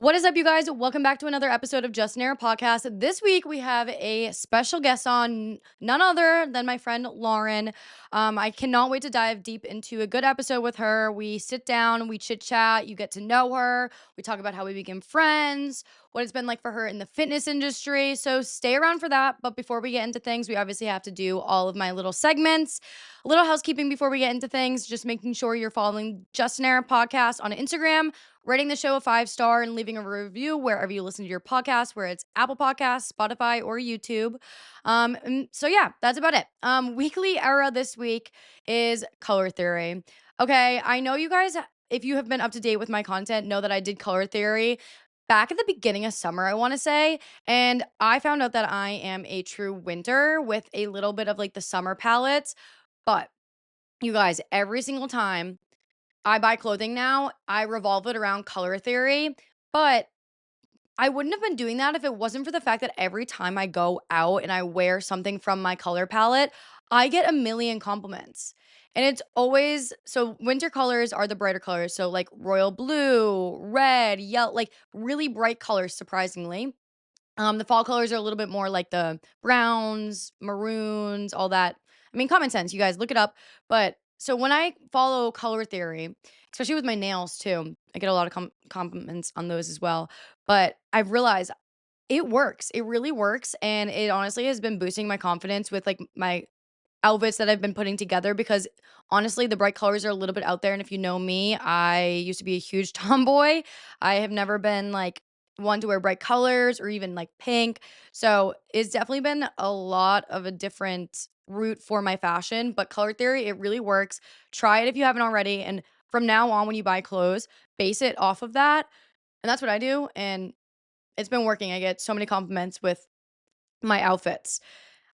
What is up, you guys? Welcome back to another episode of Just an Air podcast. This week we have a special guest on, none other than my friend Lauren. I cannot wait to dive deep into a good episode with her. We sit down, we chit chat, you get to know her. We talk about how we became friends, what it's been like for her in the fitness industry. So stay around for that. But before we get into things, we obviously have to do all of my little segments. A little housekeeping before we get into things, just making sure you're following Just an Air podcast on Instagram, rating the show a 5-star, and leaving a review wherever you listen to your podcast, where it's Apple Podcasts, Spotify, or YouTube. So yeah, that's about it. Weekly era this week is color theory. Okay, I know you guys, if you have been up to date with my content, know that I did color theory back at the beginning of summer, I want to say. And I found out that I am a true winter with a little bit of like the summer palettes. But you guys, every single time I buy clothing now, I revolve it around color theory, but I wouldn't have been doing that if it wasn't for the fact that every time I go out and I wear something from my color palette, I get a million compliments. And it's always so winter colors are the brighter colors. So like royal blue, red, yellow, like really bright colors, surprisingly. The fall colors are a little bit more like the browns, maroons, all that. I mean, common sense, you guys look it up. But so when I follow color theory, especially with my nails too, I get a lot of compliments on those as well. But I've realized it works. It really works. And it honestly has been boosting my confidence with like my outfits that I've been putting together because honestly, the bright colors are a little bit out there. And if you know me, I used to be a huge tomboy. I have never been like one to wear bright colors or even like pink. So it's definitely been a lot of a different route for my fashion. But color theory, it really works. Try it if you haven't already. And from now on, when you buy clothes, base it off of that. And that's what I do. And it's been working. I get so many compliments with my outfits.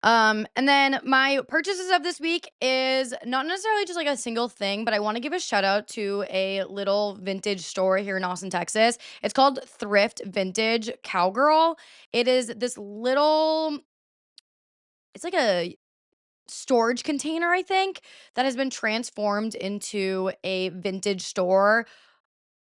And then my purchases of this week is not necessarily just like a single thing, but I want to give a shout out to a little vintage store here in Austin, Texas. It's called Thrift Vintage Cowgirl. It is this little, it's like a storage container, I think, that has been transformed into a vintage store.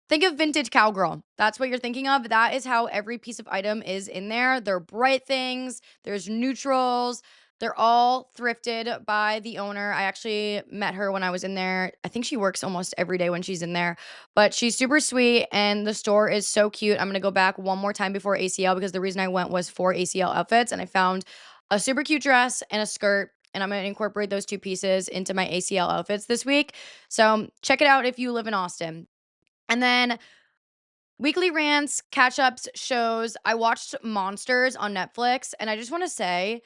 Think of vintage cowgirl. That's what you're thinking of. That is how every piece of item is in there. They're bright things, there's neutrals. They're all thrifted by the owner. I actually met her when I was in there. I think she works almost every day when she's in there, but she's super sweet and the store is so cute. I'm going to go back one more time before ACL because the reason I went was for ACL outfits and I found a super cute dress and a skirt and I'm going to incorporate those two pieces into my ACL outfits this week. So, check it out if you live in Austin. And then weekly rants, catch ups, shows. I watched Monsters on Netflix, and I just want to say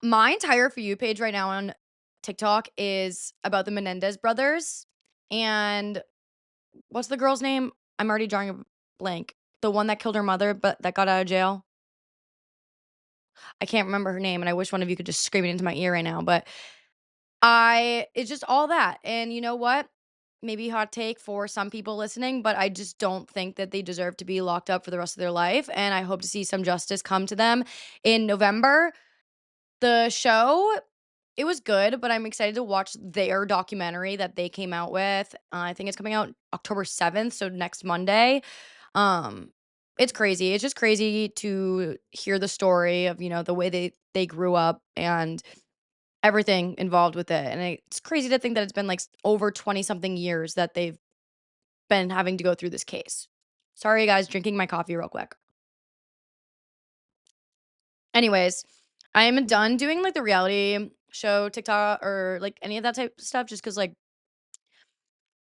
my entire For You page right now on TikTok is about the Menendez brothers. And what's the girl's name? I'm already drawing a blank. The one that killed her mother, but that got out of jail. I can't remember her name, and I wish one of you could just scream it into my ear right now. But it's just all that. And you know what? Maybe hot take for some people listening, but I just don't think that they deserve to be locked up for the rest of their life. And I hope to see some justice come to them in November. The show, it was good, but I'm excited to watch their documentary that they came out with. I think it's coming out October 7th, so next Monday. Um, it's crazy. It's just crazy to hear the story of, the way they grew up and everything involved with it, and it's crazy to think that it's been, like, over 20 something years that they've been having to go through this case. Sorry, guys, drinking my coffee real quick. Anyways, I am done doing, like, the reality show TikTok or, like, any of that type of stuff just because, like,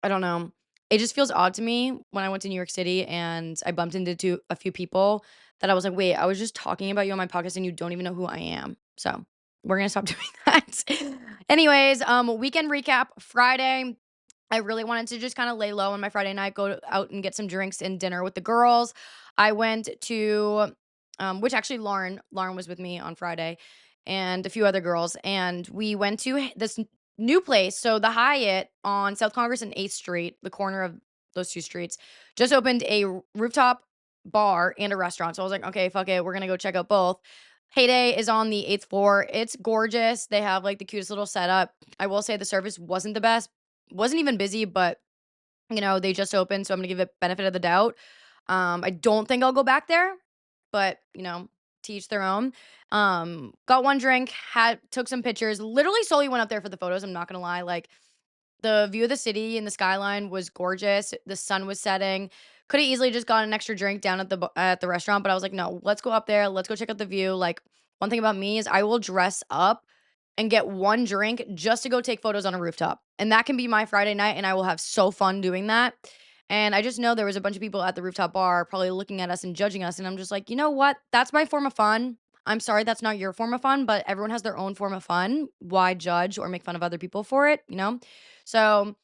I don't know. It just feels odd to me when I went to New York City and I bumped into a few people that I was like, "Wait, I was just talking about you on my podcast and you don't even know who I am." So, we're gonna stop doing that. Anyways, weekend recap, Friday. I really wanted to just kinda lay low on my Friday night, go out and get some drinks and dinner with the girls. I went to, which actually Lauren was with me on Friday and a few other girls, and we went to this new place. So the Hyatt on South Congress and 8th Street, the corner of those 2 streets, just opened a rooftop bar and a restaurant. So I was like, "Okay, fuck it, we're gonna go check out both." Heyday is on the 8th floor. It's gorgeous. They have, like, the cutest little setup. I will say the service wasn't the best. Wasn't even busy, but, they just opened, so I'm gonna give it benefit of the doubt. I don't think I'll go back there, but, to each their own. Got one drink, took some pictures, literally solely went up there for the photos, I'm not gonna lie, like, the view of the city and the skyline was gorgeous. The sun was setting. Could have easily just gotten an extra drink down at the restaurant, but I was like, "No, let's go up there. Let's go check out the view." Like, one thing about me is I will dress up and get one drink just to go take photos on a rooftop. And that can be my Friday night, and I will have so fun doing that. And I just know there was a bunch of people at the rooftop bar probably looking at us and judging us, and I'm just like, "You know what? That's my form of fun. I'm sorry that's not your form of fun, but everyone has their own form of fun. Why judge or make fun of other people for it, you know?" So,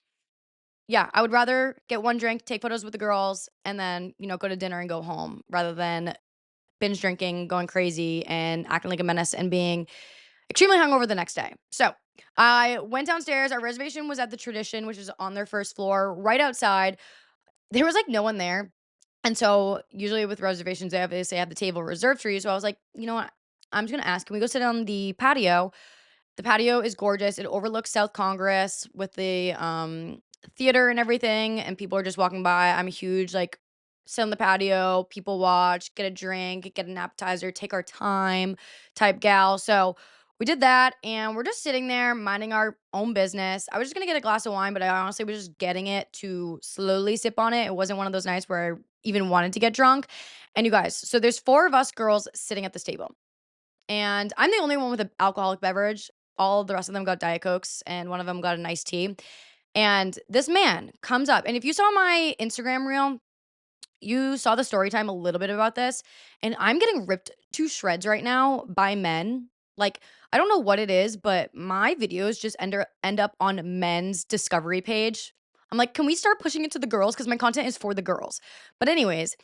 yeah, I would rather get one drink, take photos with the girls, and then, go to dinner and go home rather than binge drinking, going crazy, and acting like a menace and being extremely hungover the next day. So, I went downstairs. Our reservation was at the Tradition, which is on their first floor, right outside. There was, like, no one there. And so, usually with reservations, they say have the table reserved for you. So I was like, "You know what? I'm just gonna ask, can we go sit on the patio?" The patio is gorgeous. It overlooks South Congress with the, theater and everything, and people are just walking by. I'm a huge, like, sit on the patio, people watch, get a drink, get an appetizer, take our time type gal. So, we did that, and we're just sitting there minding our own business. I was just gonna get a glass of wine, but I honestly was just getting it to slowly sip on it. It wasn't one of those nights where I even wanted to get drunk. And you guys, so there's 4 of us girls sitting at this table. And I'm the only one with an alcoholic beverage. All the rest of them got Diet Cokes, and one of them got an iced tea. And this man comes up, and if you saw my Instagram reel, you saw the story time a little bit about this, and I'm getting ripped to shreds right now by men. Like, I don't know what it is, but my videos just end up on men's discovery page. I'm like, can we start pushing it to the girls? Because my content is for the girls. But anyways,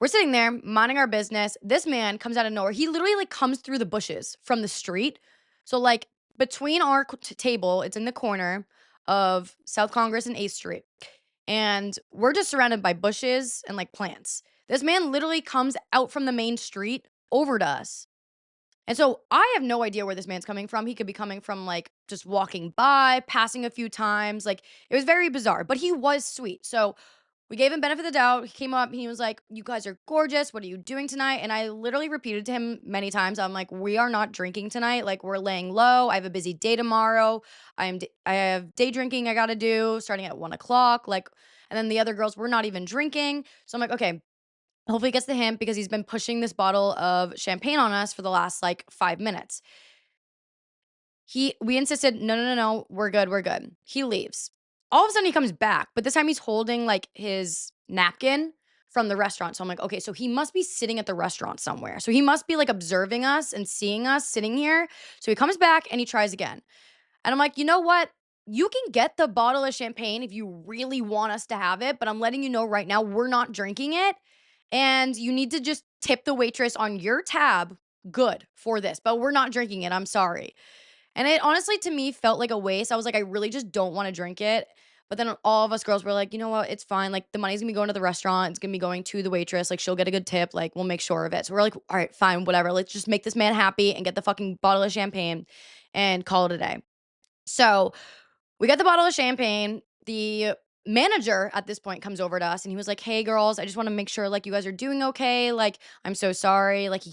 we're sitting there minding our business. This man comes out of nowhere. He literally like comes through the bushes from the street. So like between our table, it's in the corner of South Congress and 8th Street, and we're just surrounded by bushes and like plants. This man literally comes out from the main street over to us. And so I have no idea where this man's coming from. He could be coming from like just walking by, passing a few times. Like it was very bizarre, but he was sweet. So we gave him benefit of the doubt. He came up and he was like, "You guys are gorgeous. What are you doing tonight?" And I literally repeated to him many times. I'm like, "We are not drinking tonight. Like we're laying low. I have a busy day tomorrow. I have day drinking I got to do starting at 1 o'clock." Like, and then the other girls were not even drinking. So I'm like, okay, hopefully he gets the hint because he's been pushing this bottle of champagne on us for the last like 5 minutes. We insisted, "No, no, no, no, we're good, we're good." He leaves. All of a sudden, he comes back, but this time he's holding, like, his napkin from the restaurant, so I'm like, "Okay, so he must be sitting at the restaurant somewhere." So he must be, like, observing us and seeing us sitting here. So he comes back and he tries again. And I'm like, "You know what? You can get the bottle of champagne if you really want us to have it, but I'm letting you know right now, we're not drinking it, and you need to just tip the waitress on your tab good for this, but we're not drinking it, I'm sorry." And it honestly, to me, felt like a waste. I was like, I really just don't wanna drink it. But then all of us girls were like, "You know what? It's fine. Like, the money's gonna be going to the restaurant. It's gonna be going to the waitress. Like, she'll get a good tip. Like, we'll make sure of it." So we're like, "All right, fine, whatever. Let's just make this man happy and get the fucking bottle of champagne and call it a day." So we got the bottle of champagne. The manager at this point comes over to us and he was like, "Hey girls, I just want to make sure like you guys are doing okay. Like, I'm so sorry." Like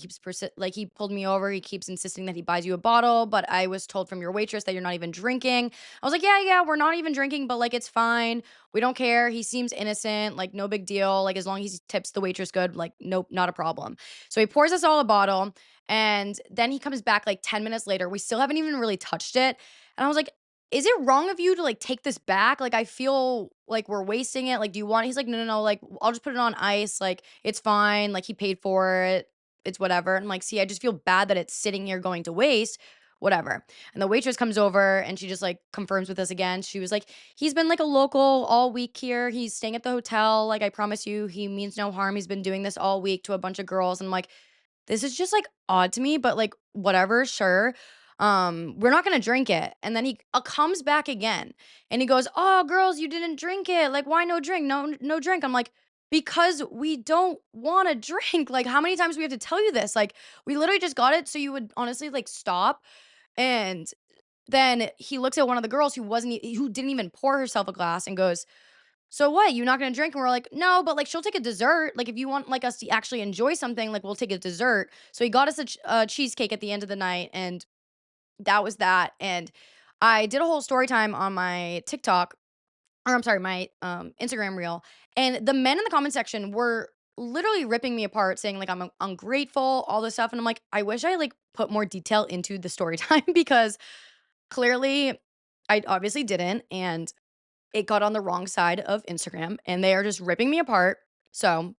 like he pulled me over. He keeps insisting that he buys you a bottle, but I was told from your waitress that you're not even drinking. I was like, "Yeah, yeah, we're not even drinking, but like it's fine. We don't care. He seems innocent. Like no big deal. Like as long as he tips the waitress good, like nope, not a problem." So he pours us all a bottle, and then he comes back like 10 minutes later. We still haven't even really touched it. And I was like, "Is it wrong of you to, like, take this back? Like, I feel like we're wasting it. Like, do you want" he's like, "No, no, no, like, I'll just put it on ice. Like, it's fine. Like, he paid for it. It's whatever." And I'm like, "See, I just feel bad that it's sitting here going to waste. Whatever." And the waitress comes over and she just, like, confirms with us again. She was like, "He's been, like, a local all week here. He's staying at the hotel. Like, I promise you, he means no harm. He's been doing this all week to a bunch of girls." And I'm like, this is just, like, odd to me, but, like, whatever, sure. We're not gonna drink it. And then he, comes back again, and he goes, "Oh, girls, you didn't drink it. Like, why no drink? No drink." I'm like, "Because we don't wanna drink." Like, how many times do we have to tell you this? Like, we literally just got it so you would honestly, like, stop. And then he looks at one of the girls who didn't even pour herself a glass and goes, "So what? You not gonna drink?" And we're like, "No, but, like, she'll take a dessert. Like, if you want, like, us to actually enjoy something, like, we'll take a dessert." So he got us a cheesecake at the end of the night, and that was that, and I did a whole story time on my TikTok, or I'm sorry, my, Instagram reel, and the men in the comment section were literally ripping me apart saying, like, I'm ungrateful, all this stuff, and I'm like, "I wish I, like, put more detail into the story time," because clearly I obviously didn't, and it got on the wrong side of Instagram, and they are just ripping me apart. So,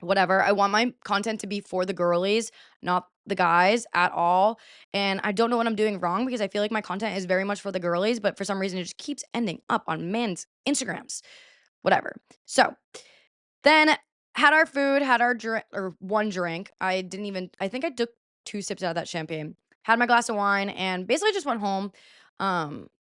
whatever. I want my content to be for the girlies, not the guys at all. And I don't know what I'm doing wrong because I feel like my content is very much for the girlies, but for some reason it just keeps ending up on men's Instagrams. Whatever. So, then had our food, had our drink or one drink. I think I took 2 sips out of that champagne. Had my glass of wine and basically just went home.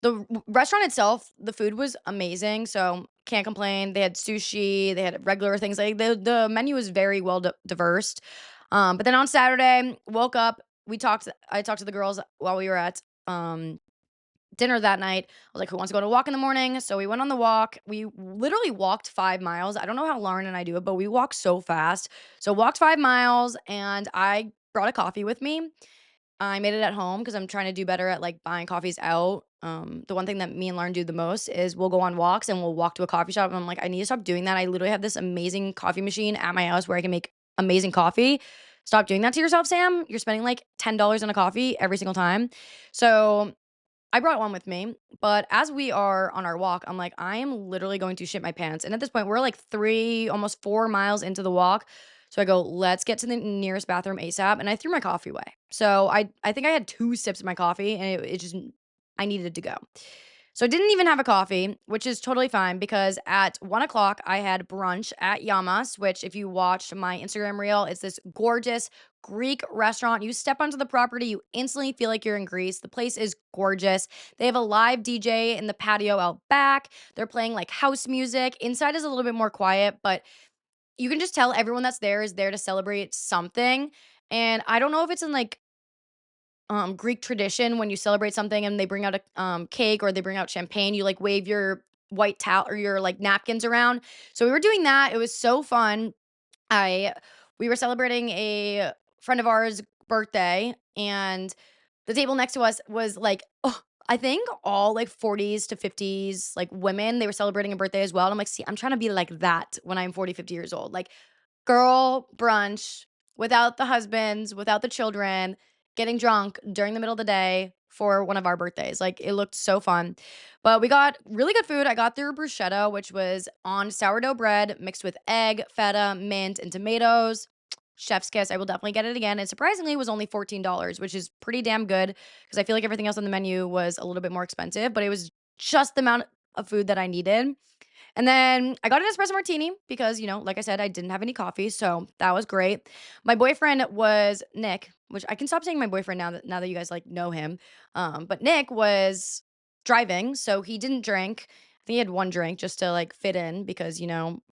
The restaurant itself, the food was amazing, so can't complain. They had sushi, they had regular things, like, the menu was very well diverse. But then on Saturday, woke up, I talked to the girls while we were at, dinner that night. I was like, "Who wants to go on a walk in the morning?" So we went on the walk. We literally walked 5 miles. I don't know how Lauren and I do it, but we walk so fast. So walked 5 miles, and I brought a coffee with me. I made it at home because 'cause I'm trying to do better at, like, buying coffees out. The one thing that me and Lauren do the most is we'll go on walks and we'll walk to a coffee shop, and I'm like, "I need to stop doing that." I literally have this amazing coffee machine at my house where I can make amazing coffee. Stop doing that to yourself, Sam. You're spending, like, $10 on a coffee every single time. So I brought one with me, but as we are on our walk, I'm like, I am literally going to shit my pants. And at this point, we're like 3, almost 4 miles into the walk. So I go, let's get to the nearest bathroom ASAP. And I threw my coffee away. So I think I had 2 sips of my coffee and it just, I needed to go. So I didn't even have a coffee, which is totally fine because at 1 o'clock I had brunch at Yamas, which if you watched my Instagram reel, it's this gorgeous Greek restaurant. You step onto the property, you instantly feel like you're in Greece. The place is gorgeous. They have a live DJ in the patio out back. They're playing like house music. Inside is a little bit more quiet, but you can just tell everyone that's there is there to celebrate something. And I don't know if it's in like Greek tradition when you celebrate something and they bring out a cake or they bring out champagne, you like wave your white towel or your like napkins around. So we were doing that. It was so fun. I We were celebrating a friend of ours' birthday, and the table next to us was like, oh, I think all like 40s to 50s, like women, they were celebrating a birthday as well. And I'm like, see, I'm trying to be like that when I'm 40, 50 years old. Like girl brunch without the husbands, without the children, getting drunk during the middle of the day for one of our birthdays. Like it looked so fun. But we got really good food. I got their bruschetta, which was on sourdough bread mixed with egg, feta, mint, and tomatoes. Chef's kiss. I will definitely get it again. And surprisingly, it was only $14, which is pretty damn good because I feel like everything else on the menu was a little bit more expensive, but it was just the amount of food that I needed. And then I got an espresso martini because, like I said, I didn't have any coffee, so that was great. My boyfriend was Nick, which I can stop saying my boyfriend now that you guys like know him. But Nick was driving, so he didn't drink. I think he had one drink just to like fit in because,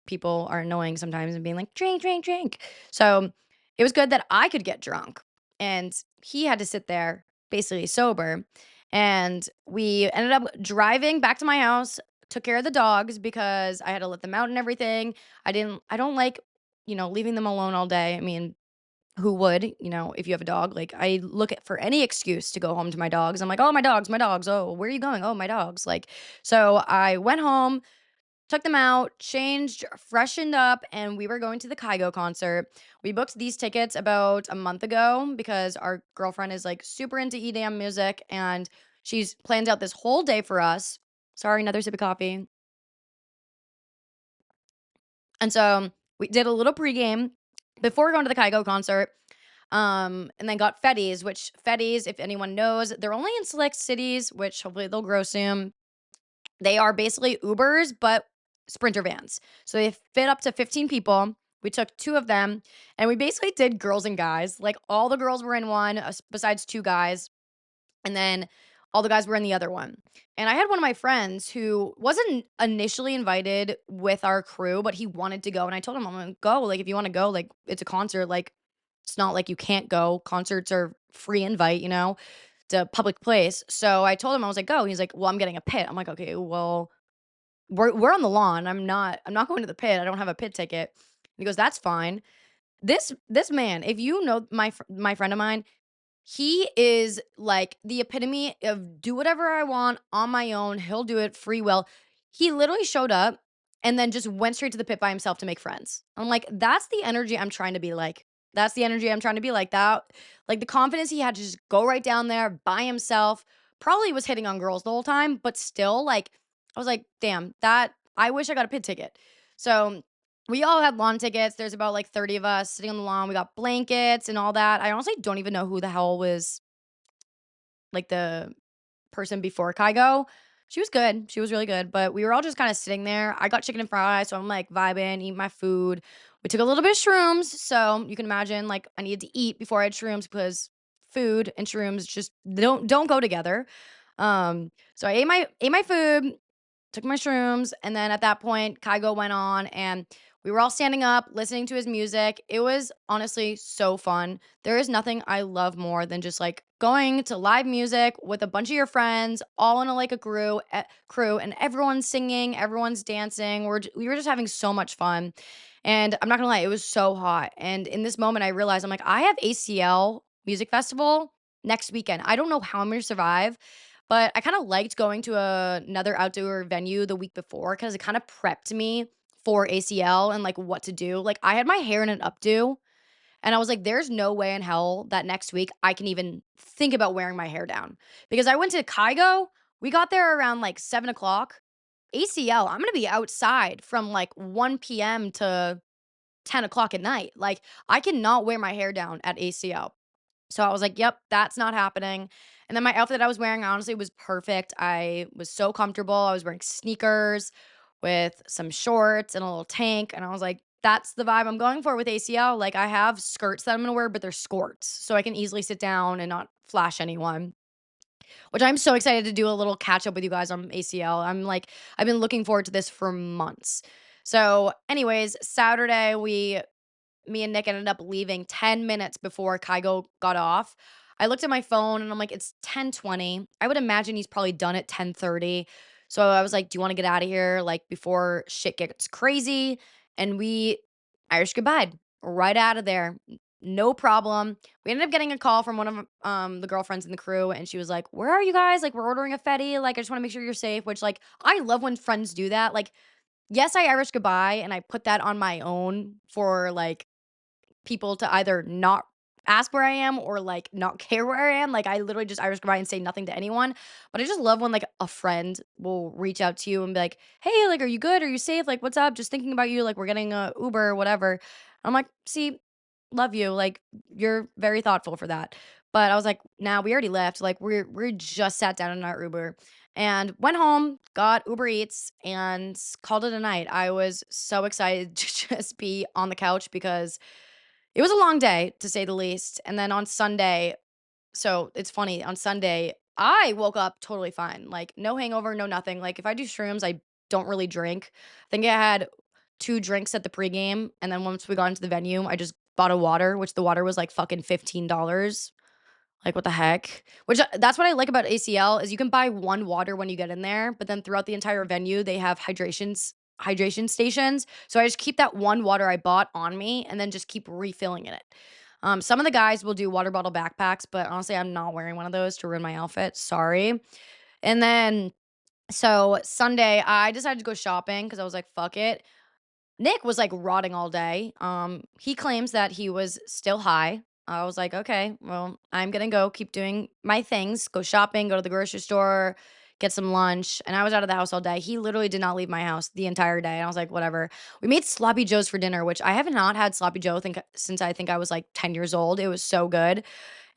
people are annoying sometimes and being like, drink, drink, drink. So it was good that I could get drunk and he had to sit there basically sober. And we ended up driving back to my house, took care of the dogs because I had to let them out and everything. I don't like, leaving them alone all day. I mean, who would, if you have a dog? Like I look at for any excuse to go home to my dogs. I'm like, "Oh, my dogs, my dogs. Oh, where are you going? Oh, my dogs." Like so I went home, took them out, changed, freshened up, and we were going to the Kygo concert. We booked these tickets about a month ago because our girlfriend is like super into EDM music and she's planned out this whole day for us. Sorry, another sip of coffee. And so we did a little pregame before going to the Kygo concert. And then got Fetties, which Fetties, if anyone knows, they're only in select cities, which hopefully they'll grow soon. They are basically Ubers, but Sprinter vans. So they fit up to 15 people. We took 2 of them and we basically did girls and guys. Like all the girls were in one, besides 2 guys. And then all the guys were in the other one. And I had one of my friends who wasn't initially invited with our crew, but he wanted to go. And I told him, I'm gonna go. Like, if you want to go, like, it's a concert. Like, it's not like you can't go. Concerts are free invite, it's a public place. So I told him, I was like, go. He's like, well, I'm getting a pit. I'm like, okay, well, We're on the lawn. I'm not going to the pit. I don't have a pit ticket." He goes, "That's fine." This man, if you know my friend of mine, he is like the epitome of do whatever I want on my own. He'll do it free will. He literally showed up and then just went straight to the pit by himself to make friends. I'm like, that's the energy I'm trying to be like. That's the energy I'm trying to be like. That, like the confidence he had to just go right down there by himself. Probably was hitting on girls the whole time, but still, like, I was like, damn, that I wish I got a pit ticket. So we all had lawn tickets. There's about like 30 of us sitting on the lawn. We got blankets and all that. I honestly don't even know who the hell was like the person before Kygo. She was good. She was really good. But we were all just kind of sitting there. I got chicken and fries, so I'm like vibing, eating my food. We took a little bit of shrooms. So you can imagine like I needed to eat before I had shrooms because food and shrooms just don't go together. So I ate my food, took my shrooms, and then at that point, Kygo went on and we were all standing up, listening to his music. It was honestly so fun. There is nothing I love more than just like going to live music with a bunch of your friends, all in a like a crew, and everyone's singing, everyone's dancing. We were just having so much fun. And I'm not gonna lie, it was so hot. And in this moment, I realized I'm like, I have ACL Music Festival next weekend. I don't know how I'm gonna survive, but I kinda liked going to another outdoor venue the week before because it kinda prepped me for ACL and, like, what to do. Like, I had my hair in an updo, and I was like, "There's no way in hell that next week I can even think about wearing my hair down." Because I went to Kygo, we got there around, like, 7 o'clock. ACL, I'm gonna be outside from, like, 1 p.m. to 10 o'clock at night. Like, I cannot wear my hair down at ACL. So I was like, "Yep, that's not happening." And then my outfit that I was wearing honestly was perfect. I was so comfortable. I was wearing sneakers with some shorts and a little tank, and I was like, "That's the vibe I'm going for with ACL." Like, I have skirts that I'm gonna wear, but they're skirts, so I can easily sit down and not flash anyone. Which I'm so excited to do a little catch up with you guys on ACL. I've been looking forward to this for months. So, anyways, Saturday me and Nick ended up leaving 10 minutes before Kygo got off. I looked at my phone and I'm like, it's 10:20. I would imagine he's probably done at 10:30. So I was like, do you want to get out of here like before shit gets crazy? And we Irish goodbye right out of there. No problem. We ended up getting a call from one of the girlfriends in the crew and she was like, "Where are you guys? Like we're ordering a fetty. Like I just want to make sure you're safe," which like I love when friends do that. Like yes, I Irish goodbye and I put that on my own for like people to either not ask where I am or, like, not care where I am. Like, I literally just Irish goodbye and say nothing to anyone. But I just love when, like, a friend will reach out to you and be like, "Hey, like, are you good? Are you safe? Like, what's up? Just thinking about you. Like, we're getting a Uber or whatever." I'm like, "See, love you. Like, you're very thoughtful for that." But I was like, "Nah, we already left. Like, we just sat down in our Uber and went home, got Uber Eats, and called it a night." I was so excited to just be on the couch because it was a long day, to say the least, and then on Sunday so it's funny, on Sunday, I woke up totally fine, like, no hangover, no nothing, like, if I do shrooms, I don't really drink. I think I had 2 drinks at the pregame, and then once we got into the venue, I just bought a water, which the water was, like, fucking $15. Like, what the heck? Which that's what I like about ACL is you can buy 1 water when you get in there, but then throughout the entire venue, they have hydration stations. So I just keep that 1 water I bought on me and then just keep refilling in it. Some of the guys will do water bottle backpacks, but honestly, I'm not wearing one of those to ruin my outfit. Sorry. And then so Sunday, I decided to go shopping because I was like, fuck it. Nick was, like, rotting all day. He claims that he was still high. I was like, "Okay, well, I'm gonna go keep doing my things, go shopping, go to the grocery store, get some lunch," and I was out of the house all day. He literally did not leave my house the entire day, and I was like, "Whatever." We made sloppy joes for dinner, which I have not had sloppy joe since I think I was, like, 10 years old. It was so good.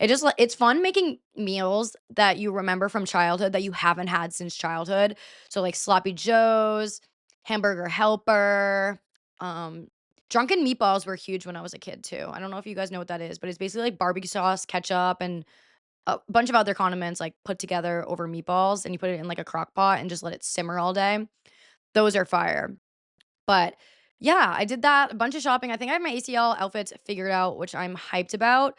It's fun making meals that you remember from childhood that you haven't had since childhood. So, like, sloppy joes, hamburger helper, um, drunken meatballs were huge when I was a kid too. I don't know if you guys know what that is, but it's basically like barbecue sauce, ketchup, and a bunch of other condiments like put together over meatballs, and you put it in like a crock pot and just let it simmer all day. Those are fire. But yeah, I did that, a bunch of shopping. I think I have my ACL outfits figured out, which I'm hyped about.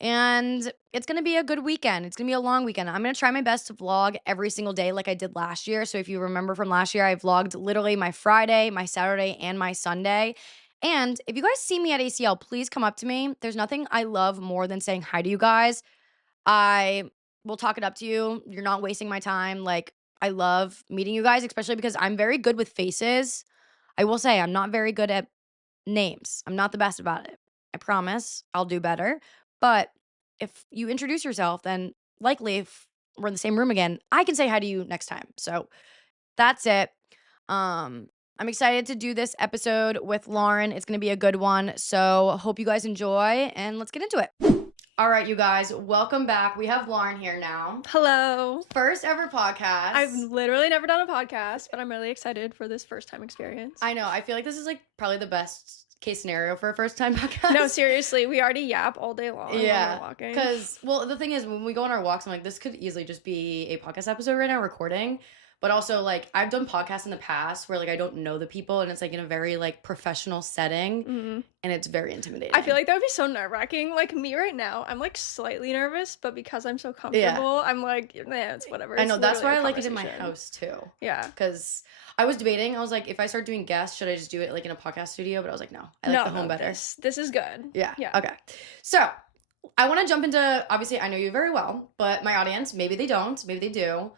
And it's going to be a good weekend. It's going to be a long weekend. I'm going to try my best to vlog every single day like I did last year. So if you remember from last year, I vlogged literally my Friday, my Saturday, and my Sunday. And if you guys see me at ACL, please come up to me. There's nothing I love more than saying hi to you guys. I will talk it up to you. You're not wasting my time. Like, I love meeting you guys, especially because I'm very good with faces. I will say I'm not very good at names. I'm not the best about it. I promise I'll do better. But if you introduce yourself, then likely if we're in the same room again, I can say hi to you next time. So that's it. I'm excited to do this episode with Lauren. It's going to be a good one. So hope you guys enjoy and let's get into it. All right, you guys, welcome back. We have Lauren here now. Hello. First ever podcast. I've literally never done a podcast, but I'm really excited for this first time experience. I know. I feel like this is like probably the best case scenario for a first time podcast. No, seriously, we already yap all day long when we're walking. Because, well, the thing is, when we go on our walks, I'm like, this could easily just be a podcast episode right now, recording. But also, like, I've done podcasts in the past where, like, I don't know the people and it's, like, in a very, like, professional setting and it's very intimidating. I feel like that would be so nerve-wracking. Like, me right now, I'm, like, slightly nervous, but because I'm so comfortable, I'm like, nah, it's whatever. I know, that's why I like it in my house, too. Yeah. Because I was debating, I was like, if I start doing guests, should I just do it, like, in a podcast studio? But I was like, no, I like the home better. This is good. Yeah. Okay. So, I want to jump into, obviously, I know you very well, but my audience, maybe they don't, maybe they do.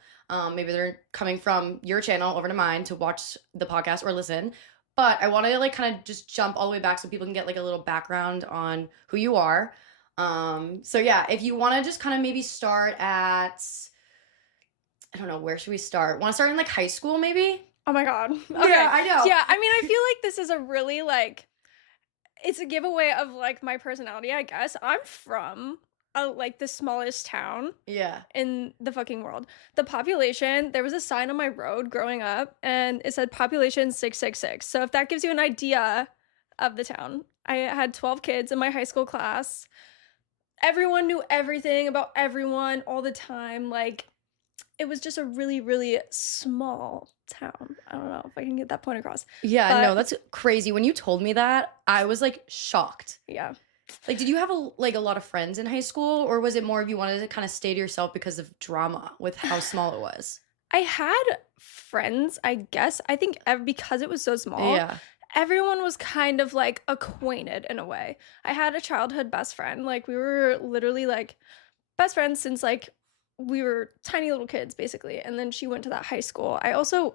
Maybe they're coming from your channel over to mine to watch the podcast or listen. But I want to like kind of just jump all the way back so people can get like a little background on who you are. So yeah, if you want to just kind of maybe start at, I don't know, where should we start? Want to start in like high school maybe? Oh my God. Okay. Yeah, I know. Yeah, I mean, I feel like this is a really like, it's a giveaway of like my personality, I guess. I'm from like the smallest town in the fucking world. The population, there was a sign on my road growing up and it said population 666. So if that gives you an idea of the town, I had 12 kids in my high school class. Everyone knew everything about everyone all the time. Like, it was just a really, really small town. I don't know if I can get that point across. Yeah, no, that's crazy. When you told me that, I was like shocked. Yeah. Like, did you have a lot of friends in high school, or was it more of you wanted to kind of stay to yourself because of drama with how small it was? I had friends, I guess. I think because it was so small, everyone was kind of like acquainted in a way. I had a childhood best friend. Like, we were literally like best friends since like we were tiny little kids basically. And then she went to that high school. I also,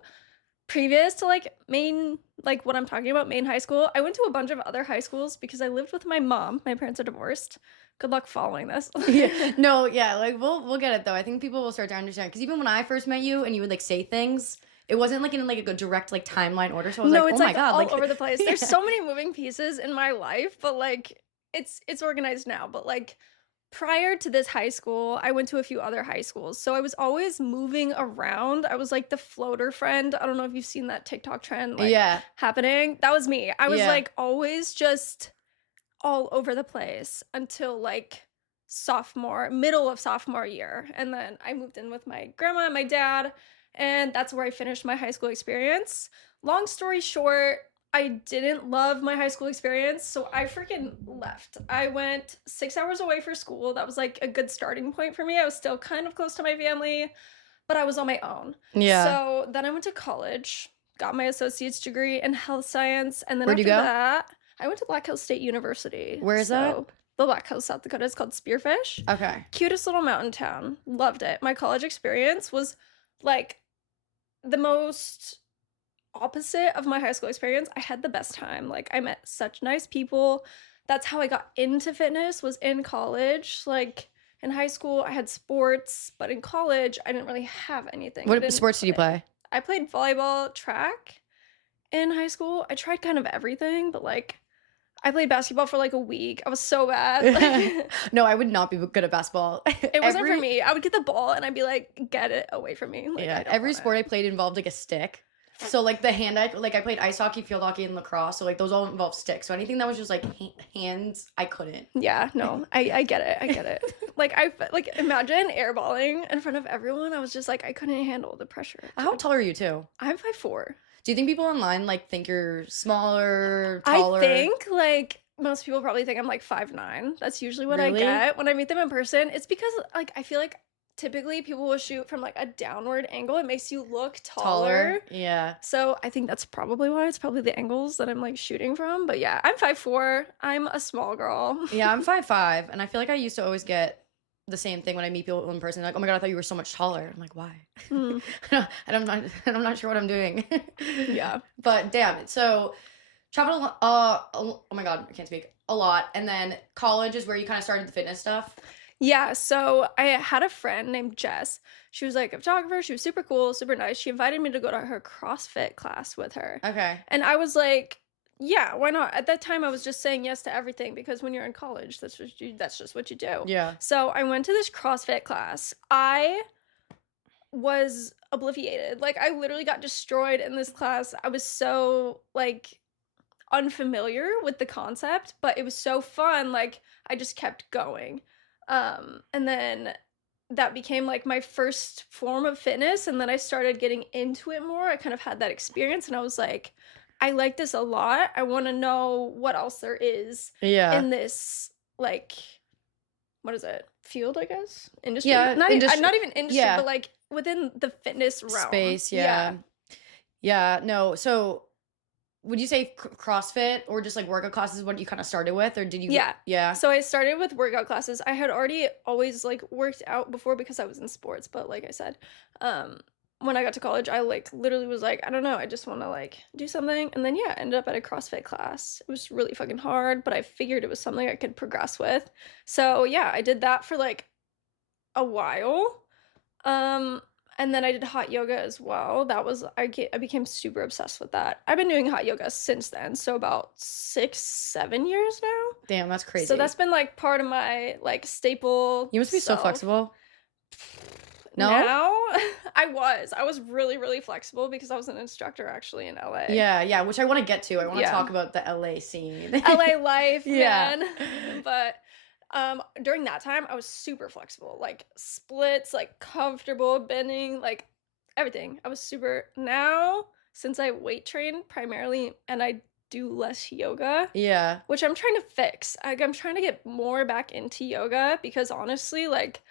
previous to like Maine, like what I'm talking about, Maine high school, I went to a bunch of other high schools because I lived with my mom. My parents are divorced. Good luck following this. Like we'll get it though. I think people will start to understand because even when I first met you and you would like say things, it wasn't like in like a direct like timeline order. So I was like, oh my God, all like over the place. There's so many moving pieces in my life, but like it's organized now. But like prior to this high school, I went to a few other high schools. So I was always moving around. I was like the floater friend. I don't know if you've seen that TikTok trend happening. That was me. I was like always just all over the place until like middle of sophomore year. And then I moved in with my grandma and my dad, and that's where I finished my high school experience. Long story short, I didn't love my high school experience, so I freaking left. I went 6 hours away for school. That was like a good starting point for me. I was still kind of close to my family, but I was on my own. Yeah. So then I went to college, got my associate's degree in health science, and then after that, I went to Black Hills State University. Where is that? The Black Hills, South Dakota. It's called Spearfish. Okay. Cutest little mountain town. Loved it. My college experience was like the most opposite of my high school experience. I had the best time. Like, I met such nice people. That's how I got into fitness, was in college. Like, in high school, I had sports, but in college, I didn't really have anything. What sports did you play? I played volleyball, track in high school. I tried kind of everything, but like, I played basketball for like a week. I was so bad. No, I would not be good at basketball. It wasn't for me. I would get the ball and I'd be like, get it away from me. Like, every sport I played involved like a stick. So like the hand, I played ice hockey, field hockey, and lacrosse. So like those all involve sticks. So anything that was just like hands, I couldn't. Yeah, no, I get it. I get it. Like I imagine airballing in front of everyone. I was just like, I couldn't handle the pressure. How tall are you too? I'm 5'4". Do you think people online like think you're smaller, taller? I think like most people probably think I'm like 5'9". That's usually what I Really? get when I meet them in person. It's because like I feel like typically people will shoot from like a downward angle. It makes you look taller. Taller? Yeah. So I think that's probably why. It's probably the angles that I'm like shooting from. But yeah, I'm 5'4". I'm a small girl. Yeah, I'm 5'5", and I feel like I used to always get the same thing when I meet people in person. Like, "Oh my god, I thought you were so much taller." I'm like, "Why?" Hmm. And I'm not sure what I'm doing. Yeah. But damn it. So traveled oh my god, I can't speak. A lot. And then college is where you kind of started the fitness stuff. Yeah, so I had a friend named Jess. She was like a photographer. She was super cool, super nice. She invited me to go to her CrossFit class with her. Okay. And I was like, yeah, why not? At that time I was just saying yes to everything because when you're in college, that's just what you do. Yeah. So I went to this CrossFit class. I was obliviated. Like I literally got destroyed in this class. I was so like unfamiliar with the concept, but it was so fun. Like I just kept going. And then that became like my first form of fitness. And then I started getting into it more. I kind of had that experience and I was like, I like this a lot. I want to know what else there is Yeah. in this, like, what is it? Field, I guess? Industry? Yeah, Not even industry, yeah. but like within the fitness realm. Space, yeah. Yeah, no. So would you say CrossFit or just like workout classes what you kind of started with, or did you? Yeah. Yeah. So I started with workout classes. I had already always like worked out before because I was in sports, but like I said, when I got to college, I like literally was like, I don't know, I just want to like do something. And then yeah, I ended up at a CrossFit class. It was really fucking hard, but I figured it was something I could progress with. So yeah, I did that for like a while. Um and then I did hot yoga as well. That was I became super obsessed with that. I've been doing hot yoga since then, so about 6, 7 years now. Damn, that's crazy. So that's been like part of my like staple. You must be so flexible. No? Now I was really, really flexible because I was an instructor actually in LA. Yeah, yeah, which I want to get to. I want to Yeah. talk about the LA scene. LA life, Yeah. man. But during that time I was super flexible. Like splits, like comfortable, bending, like everything. I was super now since I weight train primarily and I do less yoga, Yeah. which I'm trying to fix. Like, I'm trying to get more back into yoga because honestly, like,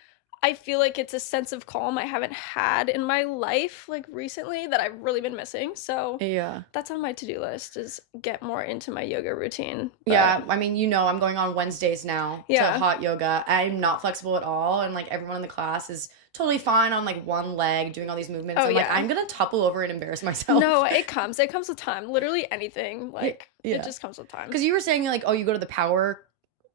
I feel like it's a sense of calm I haven't had in my life, like, recently that I've really been missing. So Yeah. that's on my to-do list is get more into my yoga routine. But Yeah, I mean, I'm going on Wednesdays now to Yeah. hot yoga. I'm not flexible at all, and like everyone in the class is totally fine on like one leg doing all these movements. Oh, I'm like, yeah. I'm gonna topple over and embarrass myself. No, it comes with time. Literally anything. Like, yeah. it just comes with time. Because you were saying like, oh, you go to the power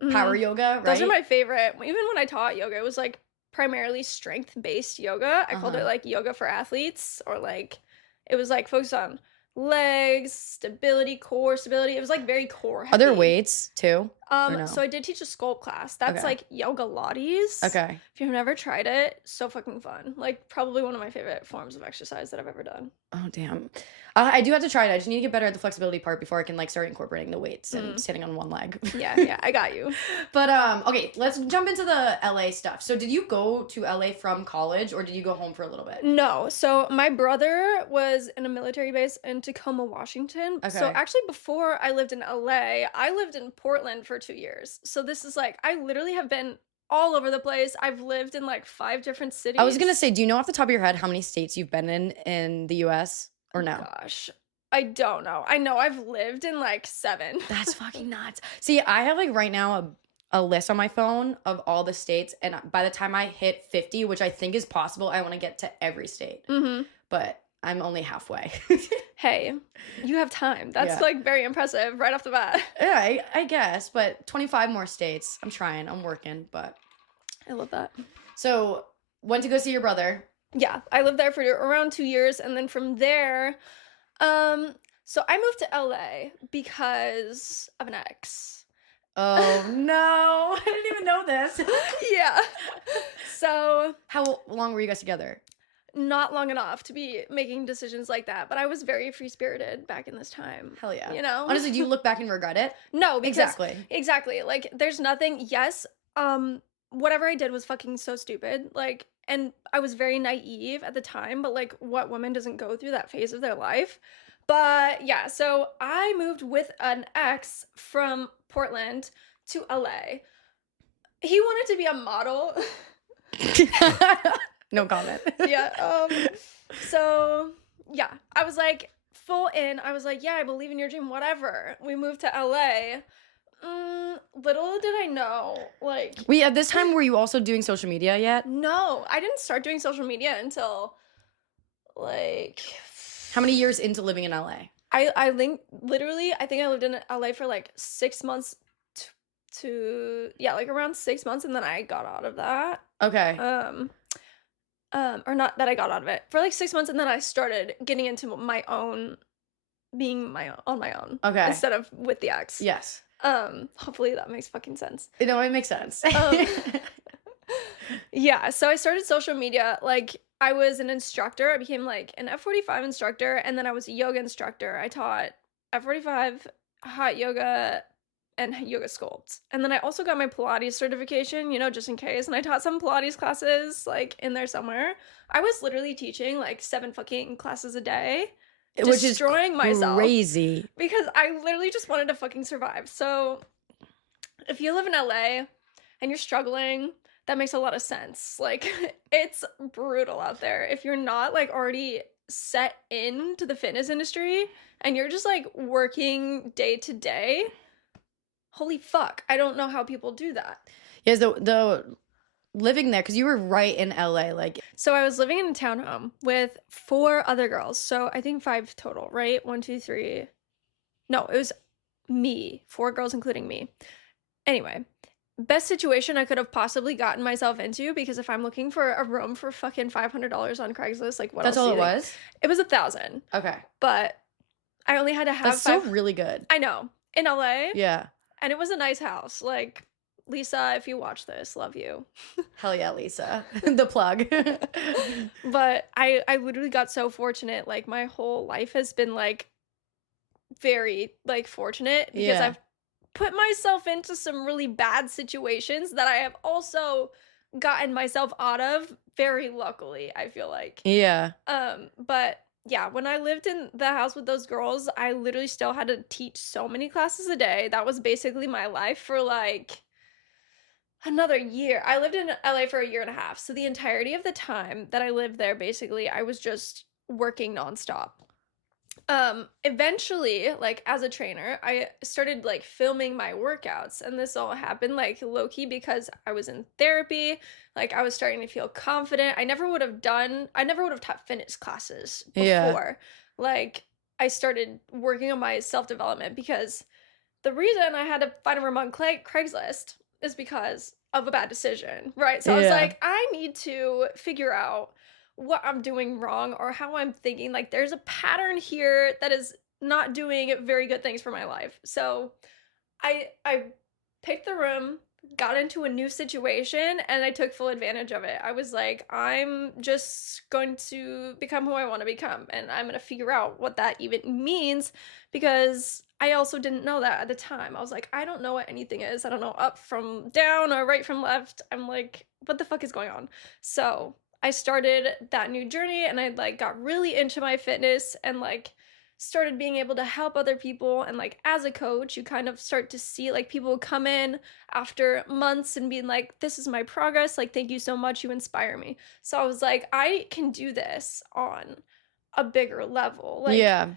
Mhm. yoga, right? Those are my favorite. Even when I taught yoga, it was like primarily strength-based yoga. I called it like yoga for athletes, or like it was like focused on legs, stability, core stability. It was like very core heavy. Other weights too? Or no? So I did teach a sculpt class. That's Okay. like yoga Lattes. Okay. If you've never tried it, so fucking fun. Like probably one of my favorite forms of exercise that I've ever done. Oh damn. I do have to try it. I just need to get better at the flexibility part before I can like start incorporating the weights and standing on one leg. Yeah, I got you. But okay, let's jump into the LA stuff. So did you go to LA from college or did you go home for a little bit? No. So my brother was in a military base in Tacoma, Washington. So Okay. actually before I lived in LA, I lived in Portland for 2 years. So this is like I literally have been all over the place. I've lived in like 5 different cities. I was gonna say, do you know off the top of your head how many states you've been in the US or no? Gosh, I don't know. I know I've lived in like 7. That's fucking nuts. See, I have like right now a list on my phone of all the states, and by the time I hit 50, which I think is possible, I want to get to every state. Mm-hmm. But I'm only halfway. Hey, you have time. That's Yeah. like very impressive right off the bat. Yeah, I guess, but 25 more states. I'm trying. I'm working, but I love that. so went to go see your brother. Yeah, I lived there for around 2 years, and then from there, so I moved to LA because of an ex. Oh no, I didn't even know this. Yeah. So How long were you guys together? not long enough to be making decisions like that, but I was very free-spirited back in this time. Hell yeah. You know? Honestly, do you look back and regret it? No, because Exactly. Like there's nothing, yes, whatever I did was fucking so stupid. Like, and I was very naive at the time, but like what woman doesn't go through that phase of their life? But yeah, so I moved with an ex from Portland to LA. He wanted to be a model. No comment. Yeah, so yeah, I was like full in. I was like, yeah, I believe in your dream, whatever. We moved to LA. Little did I know, like, At this time, were you also doing social media yet? no, I didn't start doing social media until like How many years into living in LA? I think literally I think I lived in LA for like 6 months yeah, like around 6 months, and then I got out of that. Okay. Or not that I got out of it for like 6 months, and then I started getting into my own, being my on my own, Okay. instead of with the ex. Yes. Hopefully that makes fucking sense. No, it makes sense. Yeah, so I started social media, like, I was an instructor. I became, like, an F45 instructor, and then I was a yoga instructor. I taught F45, hot yoga, and yoga sculpt. And then I also got my Pilates certification, just in case, and I taught some Pilates classes, like, in there somewhere. I was literally teaching, like, 7 fucking classes a day, Which is destroying myself crazy. because I literally just wanted to fucking survive. So, if you live in LA and you're struggling, that makes a lot of sense. Like, it's brutal out there. If you're not, like, already set into the fitness industry and you're just, like, working day to day, holy fuck, I don't know how people do that. Yes, the living there, because you were right in LA, like. So I was living in a townhome with 4 other girls. So I think 5 total, right? 1, 2, 3. No, it was me. 4 girls, including me. Anyway, best situation I could have possibly gotten myself into, because if I'm looking for a room for fucking $500 on Craigslist, like, what That's else all do it you think? was? It was 1,000, Okay. but I only had to have That's still really good. I know, in LA, Yeah. and it was a nice house. Like, Lisa, if you watch this, love you. Hell yeah, Lisa. The plug. But I literally got so fortunate. Like, my whole life has been, like, very, like, fortunate, because Yeah. I've put myself into some really bad situations that I have also gotten myself out of very luckily, I feel like. Yeah. But yeah, when I lived in the house with those girls, I literally still had to teach so many classes a day. That was basically my life for like another year. I lived in LA for a year and a half. So the entirety of the time that I lived there, basically, I was just working nonstop. Eventually, like, as a trainer, I started like filming my workouts, and this all happened like low key because I was in therapy. Like, I was starting to feel confident. I never would have taught fitness classes before. Yeah. Like, I started working on my self-development, because the reason I had to find a room on Craigslist is because of a bad decision, right? So I was Yeah. like, I need to figure out what I'm doing wrong, or how I'm thinking. Like, there's a pattern here that is not doing very good things for my life. So I picked the room, got into a new situation, and I took full advantage of it. I was like, I'm just going to become who I want to become, and I'm going to figure out what that even means, because I also didn't know that at the time. I was like, I don't know what anything is. I don't know up from down or right from left. I'm like, what the fuck is going on? So I started that new journey, and I like got really into my fitness, and like started being able to help other people. And like, as a coach, you kind of start to see like people come in after months and being like, this is my progress, like, thank you so much, you inspire me. So I was like, I can do this on a bigger level. Like, Yeah.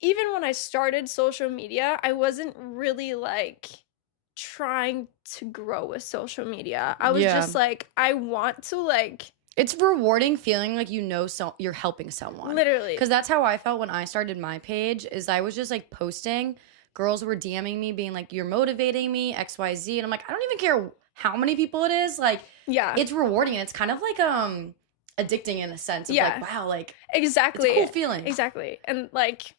even when I started social media, I wasn't really like trying to grow with social media. I was Yeah. just like, I want to like, It's rewarding feeling like you're helping someone. literally. Because that's how I felt when I started my page, is I was just like posting. Girls were DMing me being like, you're motivating me, XYZ. And I'm like, I don't even care how many people it is. Like, Yeah, it's rewarding, and it's kind of like addicting in a sense of Yeah. like, wow, like, exactly. it's a cool feeling. Exactly. And like,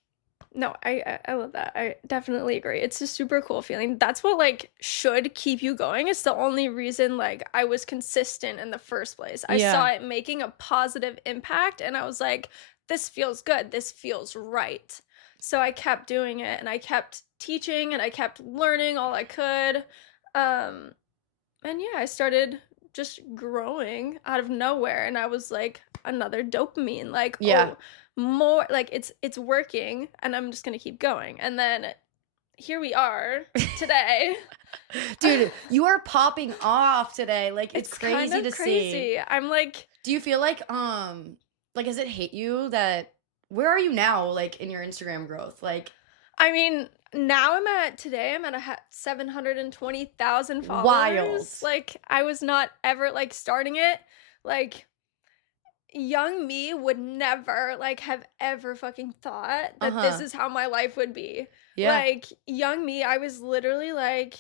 no, I love that. I definitely agree. It's a super cool feeling. That's what like should keep you going. It's the only reason like I was consistent in the first place. I Yeah. saw it making a positive impact, and I was like, this feels good. This feels right. So I kept doing it, and I kept teaching, and I kept learning all I could. And yeah, I started just growing out of nowhere, and I was like, another dopamine, like, Yeah. oh, more like it's working and I'm just gonna keep going. And then here we are today. Dude, you are popping off today. Like, it's It's kind crazy of to see. crazy. I'm Do you feel like, does it hate you that where are you now, like, in your Instagram growth? Like, I mean, now I'm at 720,000 wild. followers. Like, I was not ever like starting it. Like, young me would never like have ever fucking thought that this Uh-huh. is how my life would be. Yeah. Like, young me, I was literally like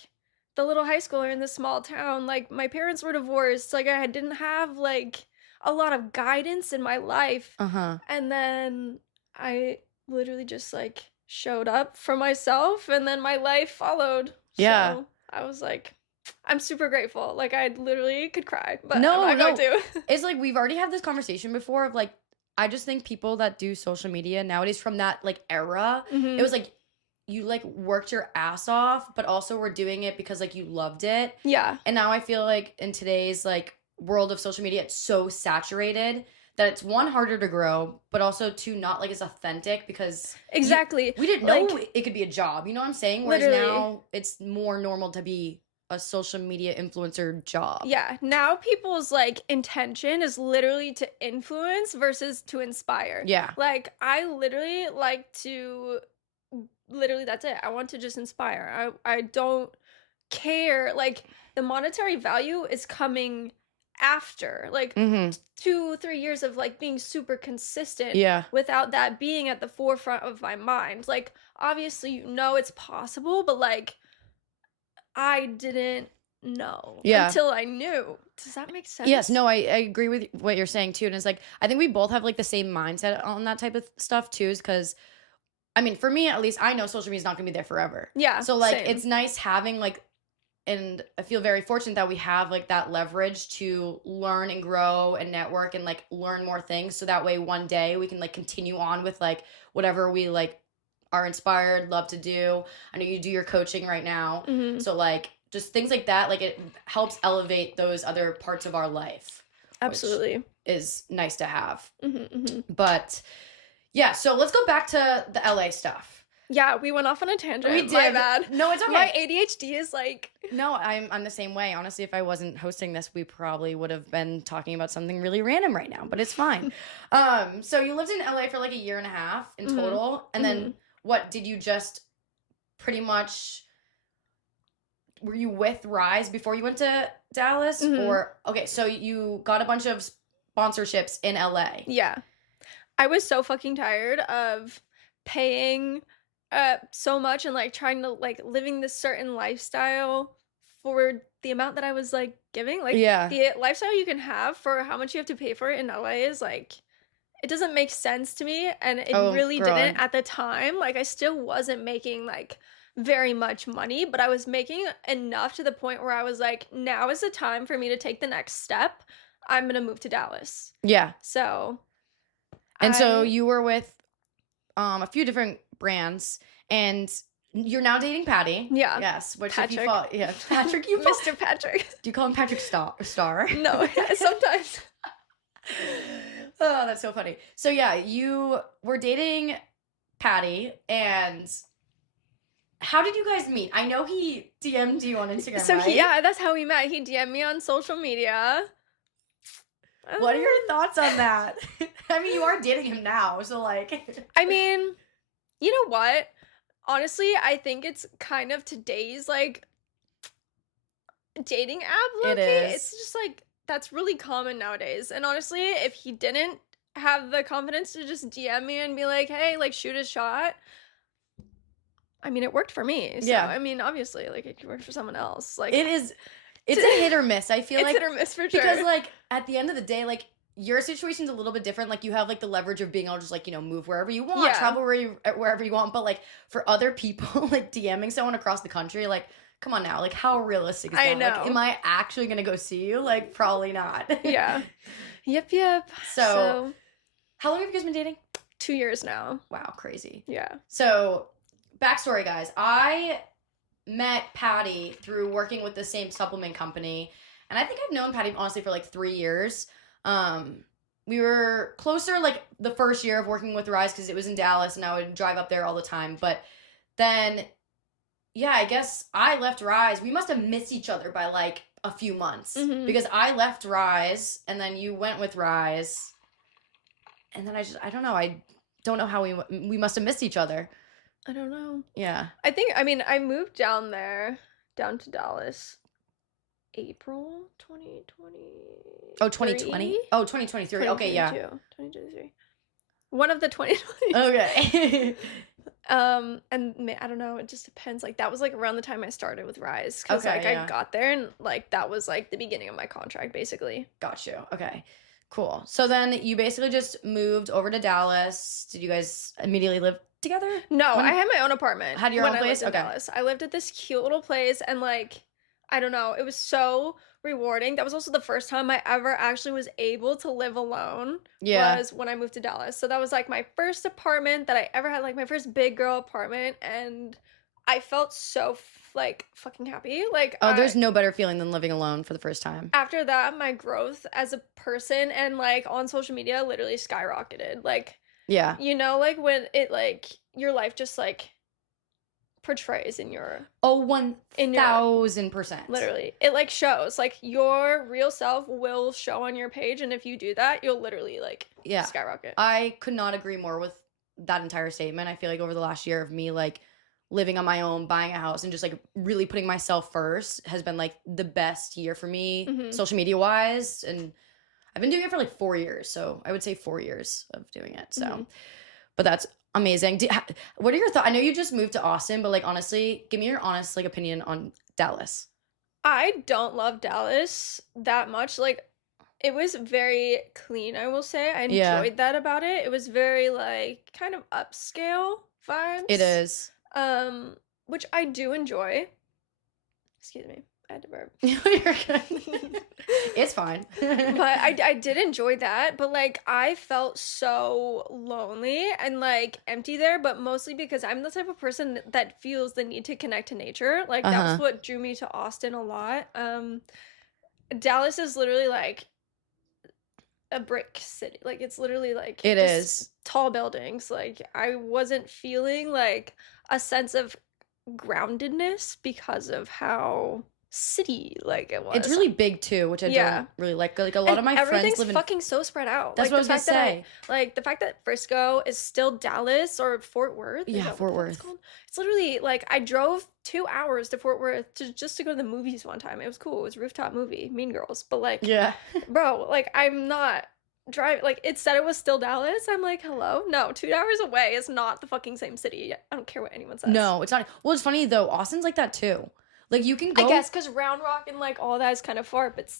the little high schooler in this small town. Like, my parents were divorced. Like, I didn't have like a lot of guidance in my life. Uh-huh. And then I literally just like showed up for myself and then my life followed. Yeah. So I was like, I'm super grateful. Like, I literally could cry, but I'm No, not going no. to. It's like we've already had this conversation before of like I just think people that do social media nowadays from that like era, it Hmm. was like you like worked your ass off, but also were doing it because like you loved it. Yeah. And now I feel like in today's like world of social media, it's so saturated that it's one harder to grow, but also two not like as authentic because Exactly. we didn't know Like, it could be a job. You know what I'm saying? Whereas literally. now it's more normal to be a social media influencer job. Yeah. Now people's like intention is literally to influence versus to inspire. Yeah. Like, I literally like to literally that's it. I want to just inspire. I don't care. Like, the monetary value is coming after. Like, Mm-hmm. 2 3 years of like being super consistent Yeah. without that being at the forefront of my mind. Like, obviously, it's possible, but like, I didn't know Yeah. until I knew. Does that make sense? Yes, no, I agree with what you're saying too. And it's like I think we both have like the same mindset on that type of stuff too, is because I mean, for me at least, I know social media is not gonna be there forever. Yeah, So like same. it's nice having like and I feel very fortunate that we have like that leverage to learn and grow and network and like learn more things so that way one day we can like continue on with like whatever we like are inspired, love to do. I know you do your coaching right now. Hmm. So like just things like that, like it helps elevate those other parts of our life, which Absolutely. is nice to have. Hmm. But yeah, so let's go back to the LA stuff. Yeah, we went off on a tangent. We My did. bad. No, it's okay. My ADHD is like. No, I'm the same way. Honestly, if I wasn't hosting this, we probably would have been talking about something really random right now, but it's fine. So you lived in LA for like a year and a half in Mhm. total, and then what did you just pretty much were you with Rise before you went to Dallas Mhm. or okay, so you got a bunch of sponsorships in LA. Yeah. I was so fucking tired of paying so much and like trying to like living this certain lifestyle for the amount that I was like giving. Like, Yeah. the lifestyle you can have for how much you have to pay for it in LA is like, it doesn't make sense to me, and it Oh, really girl. didn't at the time. Like, I still wasn't making like very much money, but I was making enough to the point where I was like, now is the time for me to take the next step. I'm gonna move to Dallas. Yeah. So And so I you were with a few different brands and you're now dating Patty. Yeah. Yes. Which if you Patrick. follow, yeah, Patrick, you follow, Mr. Patrick. do you call him Patrick Star? No, sometimes. Oh, that's so funny. So yeah, you were dating Patty, and how did you guys meet? I know he DM'd you on Instagram, So right? yeah, that's how we met. He DM'd me on social media. What are your thoughts on that? I mean, you are dating him now, so like. I mean, you know what? Honestly, I think it's kind of today's like dating app It low-key. is. It's just like that's really common nowadays. And honestly, if he didn't have the confidence to just DM me and be like, "Hey, like shoot a shot," I mean, it worked for me. So, Yeah. I mean, obviously, like it could work for someone else. Like, It is. It's a hit or miss. I feel it's like hit or miss for sure. because like at the end of the day, like your situation's a little bit different. Like you have like the leverage of being able to just like move wherever you want, Yeah. travel wherever you want. But like for other people, like DMing someone across the country, like come on now, like how realistic is that? I know. Like, am I actually gonna go see you? Like probably not. Yeah. Yep. So how long have you guys been dating? 2 years now. Wow, crazy. Yeah. So backstory, guys. I met Patty through working with the same supplement company. And I think I've known Patty honestly for like 3 years. we were closer like the first year of working with Rise because it was in Dallas and I would drive up there all the time. But then, yeah, I guess I left Rise. We must have missed each other by like a few months because I left Rise and then you went with Rise. And then I don't know. I don't know how we must have missed each other. I don't know. Yeah. I mean, I moved down to Dallas, April 2020. Oh, 2020? Oh, 2023. Okay, yeah. 2023. One of the 2020s. Okay. And I don't know, it just depends. Like, that was like around the time I started with Rise. Because Okay, like yeah. I got there and like that was like the beginning of my contract, basically. Got you. Okay. Cool. So then you basically just moved over to Dallas. Did you guys immediately live together? No, I had my own apartment. Had your own when place? I lived in Okay. Dallas. I lived at this cute little place and like, I don't know, it was so rewarding. That was also the first time I ever actually was able to live alone. Yeah. Was when I moved to Dallas. So that was like my first apartment that I ever had, like my first big girl apartment, and I felt so like fucking happy. Like, Oh, there's no better feeling than living alone for the first time. after that, my growth as a person and like on social media literally skyrocketed. Like, Yeah. you know, like when it like your life just like portrays in your Oh, in your 1000%. literally it like shows like your real self will show on your page, and if you do that, you'll literally like Yeah. skyrocket. I could not agree more with that entire statement. I feel like over the last year of me like living on my own, buying a house, and just like really putting myself first has been like the best year for me, social media wise. And I've been doing it for like 4 years. So I would say 4 years of doing it. So, but that's amazing. What are your thoughts? I know you just moved to Austin, but like honestly, give me your honest like opinion on Dallas. I don't love Dallas that much. Like, it was very clean, I will say. I Yeah. enjoyed that about it. It was very like kind of upscale vibes. It is. Which I do enjoy. Excuse me, I had to burp. You're good. It's fine. But I did enjoy that, but like I felt so lonely and like empty there, but mostly because I'm the type of person that feels the need to connect to nature. Like that was what drew me to Austin a lot. Dallas is literally like a brick city. Like it's literally like It just is. tall buildings. Like I wasn't feeling like a sense of groundedness because of how city like it was. It's really big too, which I don't really like. Like a lot And of my friends everything's live in. fucking so spread out. That's like, what I was gonna say. Like the fact that Frisco is still Dallas or Fort Worth. Is Yeah, that what Fort the fuck it's Worth. called? It's literally like I drove 2 hours to Fort Worth just to go to the movies one time. It was cool. It was a rooftop movie, Mean Girls. But like, Yeah. bro, like I'm not driving. Like it said it was still Dallas. I'm like, hello, no, 2 hours away is not the fucking same city. I don't care what anyone says. No, it's not. Well, it's funny though. Austin's like that too. Like you can go. I guess because Round Rock and like all that is kind of far, but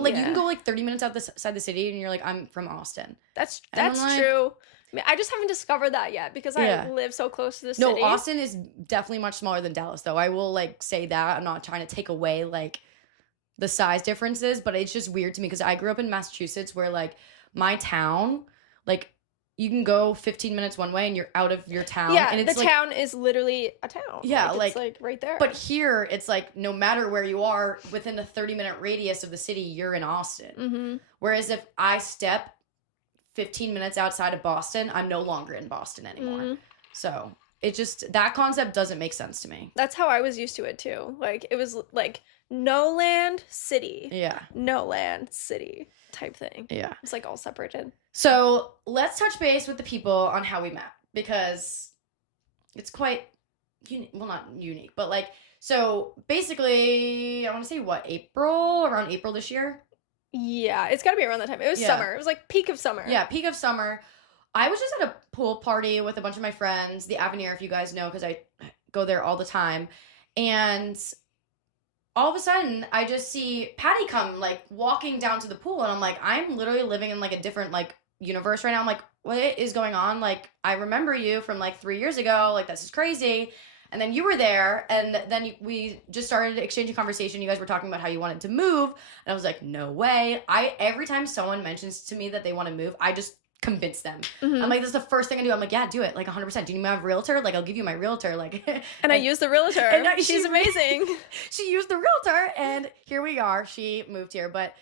like you can go like 30 minutes outside the city, and you're like, I'm from Austin. That's like- true. I mean, I just haven't discovered that yet because Yeah. I live so close to the No, city. Austin is definitely much smaller than Dallas, though. I will like say that. I'm not trying to take away like the size differences, but it's just weird to me because I grew up in Massachusetts, where like my town, like you can go 15 minutes one way and you're out of your town. Yeah, and it's the like, town is literally a town. Yeah, it's like right there. But here, it's like no matter where you are, within a 30-minute radius of the city, you're in Austin. Whereas if I step 15 minutes outside of Boston, I'm no longer in Boston anymore. So it just, that concept doesn't make sense to me. That's how I was used to it too. Like it was like no land, city. Yeah. No land, city type thing. Yeah. It's like all separated. So let's touch base with the people on how we met, because it's quite unique. Well, not unique, but like, so basically, I want to say around April this year? Yeah, it's got to be around that time. It was summer. It was like peak of summer. Yeah, peak of summer. I was just at a pool party with a bunch of my friends, the Avenir, if you guys know, because I go there all the time. And all of a sudden, I just see Patty come, like, walking down to the pool. And I'm like, I'm literally living in, like, a different, like, universe right now. I'm like, what is going on? Like, I remember you from, like, 3 years ago. Like, this is crazy. And then you were there, and then we just started exchanging conversation. You guys were talking about how you wanted to move. And I was like, no way. Every time someone mentions to me that they want to move, I just convince them. I'm like, this is the first thing I do. I'm like, yeah, do it. Like 100%. Do you need my realtor? Like, I'll give you my realtor. Like, and I used the realtor. And she's amazing. She used the realtor, and here we are. She moved here, but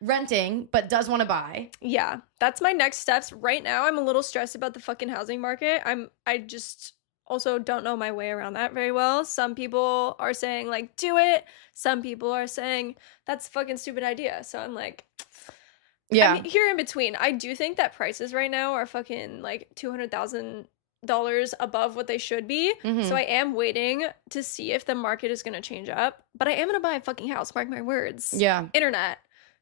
renting but does want to buy. Yeah, that's my next steps. Right now, I'm a little stressed about the fucking housing market. I just also don't know my way around that very well. Some people are saying like do it. Some people are saying that's a fucking stupid idea. So I'm like I'm Yeah. here in between. I do think that prices right now are fucking like $200,000 above what they should be. So Mm-hmm. I am waiting to see if the market is gonna change up. But I am gonna buy a fucking house, mark my words. Yeah. Internet.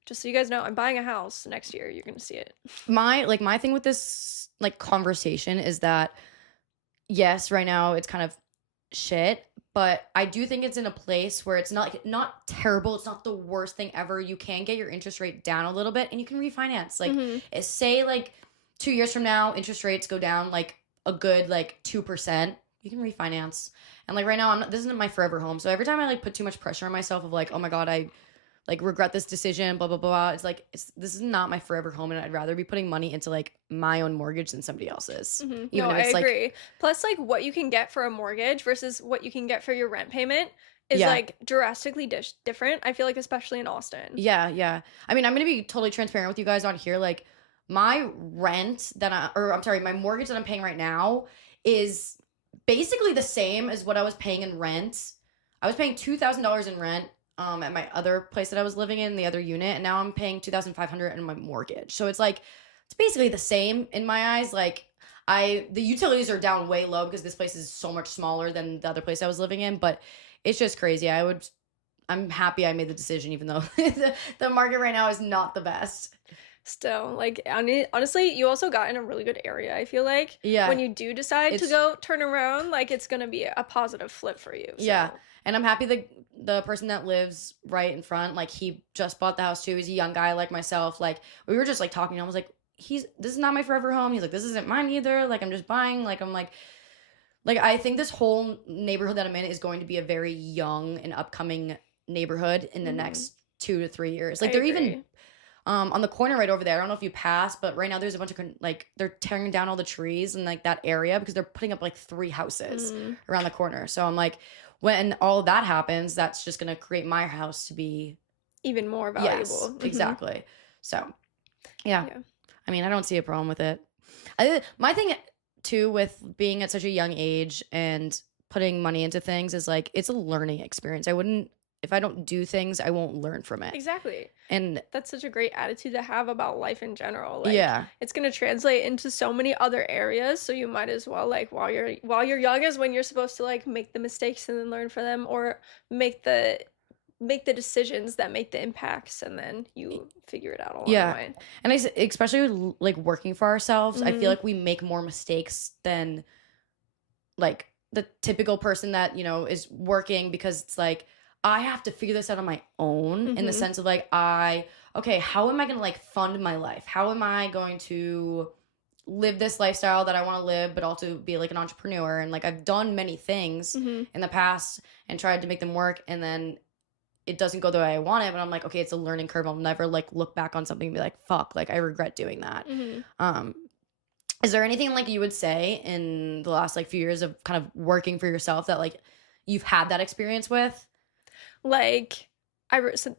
Just so you guys know, I'm buying a house next year. You're gonna see it. My thing with this like conversation is that yes, right now it's kind of shit, but I do think it's in a place where it's not terrible. It's not the worst thing ever. You can get your interest rate down a little bit, and you can refinance. Like, Mhm. say like 2 years from now, interest rates go down like a good like 2%. You can refinance. And like right now, this isn't my forever home. So every time I like put too much pressure on myself of like, oh my god, I like regret this decision, blah blah blah. It's like this is not my forever home, and I'd rather be putting money into like my own mortgage than somebody else's. Mhm. No, Even if I it's like, agree. Plus, like, what you can get for a mortgage versus what you can get for your rent payment is yeah, like drastically different. I feel like, especially in Austin. yeah, yeah. I mean, I'm gonna be totally transparent with you guys on here. Like, my rent that or I'm sorry, my mortgage that I'm paying right now is basically the same as what I was paying in rent. I was paying $2,000 in rent at my other place that I was living in, the other unit, and now I'm paying 2,500 in my mortgage. So it's like it's basically the same in my eyes. Like the utilities are down way low because this place is so much smaller than the other place I was living in, but it's just crazy. I'm happy I made the decision, even though the market right now is not the best. Still, like, honestly, you also got in a really good area. I feel like when Yeah, you do decide to it's go turn around, like, it's gonna be a positive flip for you. yeah, So, and I'm happy the person that lives right in front, like he just bought the house too. He's a young guy like myself. Like we were just like talking. I was like, this is not my forever home. He's like, this isn't mine either. Like I'm just buying. Like I'm like I think this whole neighborhood that I'm in is going to be a very young and upcoming neighborhood in the mhm, next 2 to 3 years. I Like they're even agree. on the corner right over there. I don't know if you passed, but right now there's a bunch of like they're tearing down all the trees in like that area because they're putting up like 3 houses Mm, around the corner. So I'm like, when all that happens, that's just gonna create my house to be even more yes, valuable. exactly. So yeah, Yeah, I mean, I don't see a problem with it. My thing too with being at such a young age and putting money into things is like it's a learning experience. I wouldn't if I don't do things, I won't learn from it. exactly. And That's such a great attitude to have about life in general. Like yeah, it's going to translate into so many other areas, so you might as well like while you're young is when you're supposed to like make the mistakes and then learn from them or make the make the decisions that make the impacts and then you figure it out along the yeah. way. And especially with, like working for ourselves, I feel Mhm. like we make more mistakes than like the typical person that, is working because it's like I have to figure this out on my own in the Mhm. sense of like okay, how am I going to like fund my life? How am I going to live this lifestyle that I want to live but also be like an entrepreneur and like I've done many things Mhm. in the past and tried to make them work and then it doesn't go the way I want it, but I'm like, okay, it's a learning curve. I'll never like look back on something and be like, fuck, like I regret doing that. Mhm. Um, is there anything like you would say in the last like few years of kind of working for yourself that like you've had that experience with? Like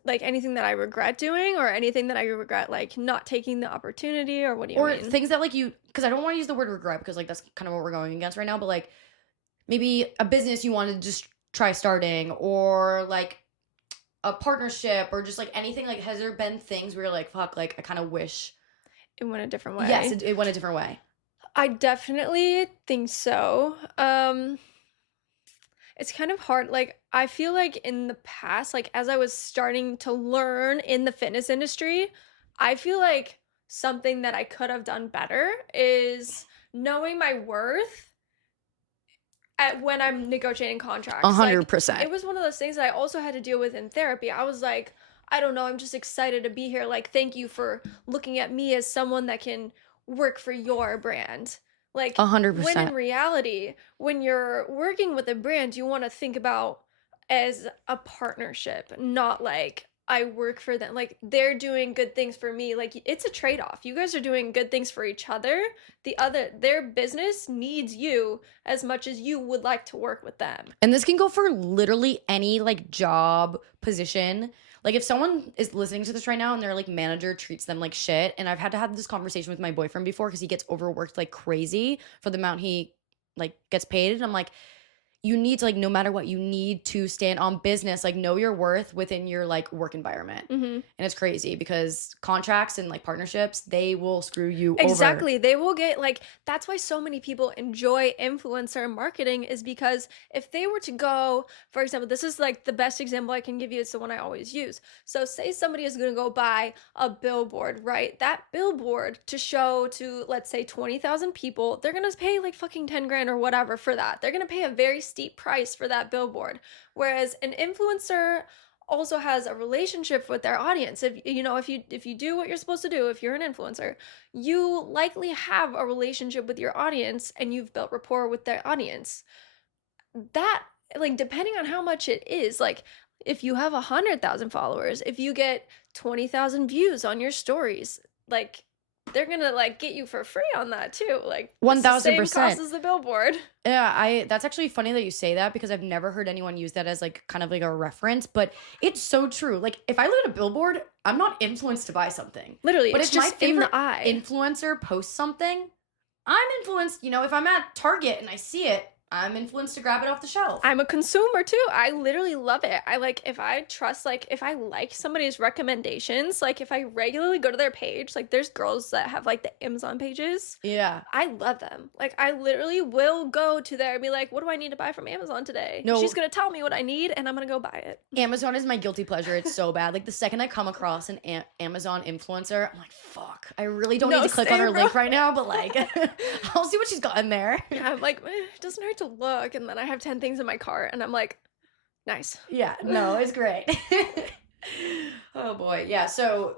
like anything that I regret doing or anything that I regret like not taking the opportunity or what do you Or mean? things that like because I don't want to use the word regret because like that's kind of what we're going against right now, but like maybe a business you wanted to just try starting or like a partnership or just like anything like has there been things where you're like fuck like I kind of wish It went a different yes way. it went a different way. I definitely think so. It's kind of hard. Like, I feel like in the past, like as I was starting to learn in the fitness industry, I feel like something that I could have done better is knowing my worth at when I'm negotiating A contracts. hundred Like, percent it was one of those things that I also had to deal with in therapy. I was like, I don't know, I'm just excited to be here. Like, thank you for looking at me as someone that can work for your brand. Like, A hundred when in percent reality, when you're working with a brand, you want to think about as a partnership, not like I work for them. Like they're doing good things for me. Like it's a trade-off. You guys are doing good things for each other. Their business needs you as much as you would like to work with them. And this can go for literally any like job position. Like, if someone is listening to this right now and their, like, manager treats them like shit, and I've had to have this conversation with my boyfriend before because he gets overworked like crazy for the amount he, like, gets paid, and I'm like, you need to, like, no matter what, you need to stand on business, like, know your worth within your, like, work environment. Mhm. And it's crazy because contracts and, like, partnerships, they will screw you over. Exactly. They will get like that's why so many people enjoy influencer marketing is because if they were to go, for example, this is like the best example I can give you. It's the one I always use. So say somebody is going to go buy a billboard, right? That billboard to show to let's say 20,000 people, they're going to pay like fucking 10 grand or whatever for that. They're going to pay a very steep price for that billboard. Whereas an influencer also has a relationship with their audience. If you know, if you do what you're supposed to do, if you're an influencer, you likely have a relationship with your audience and you've built rapport with their audience. That like depending on how much it is, like if you have 100,000 followers, if you get 20,000 views on your stories, like they're gonna like get you for free on that too. Like it's the same cost 1000%. as the billboard. Yeah, that's actually funny that you say that because I've never heard anyone use that as like kind of like a reference, but it's so true. Like if I look at a billboard, I'm not influenced to buy something. Literally, But it's if my just in the favorite eye. influencer posts something, I'm influenced, if I'm at Target and I see it, I'm influenced to grab it off the shelf. I'm a consumer too. I literally love it. I like if I trust like if I like somebody's recommendations, like if I regularly go to their page, like there's girls that have like the Amazon pages. Yeah. I love them. Like I literally will go to there and be like, "What do I need to buy from Amazon today?" No. She's going to tell me what I need and I'm going to go buy it. Amazon is my guilty pleasure. It's so bad. Like the second I come across an Amazon influencer, I'm like, fuck. I really don't No, need to click on same, her bro. link right now, but like, I'll see what she's got in there. Yeah, I'm like, it doesn't hurt to look and then I have 10 things in my cart and I'm like, nice. Yeah, no, it's great. Oh boy. Yeah, so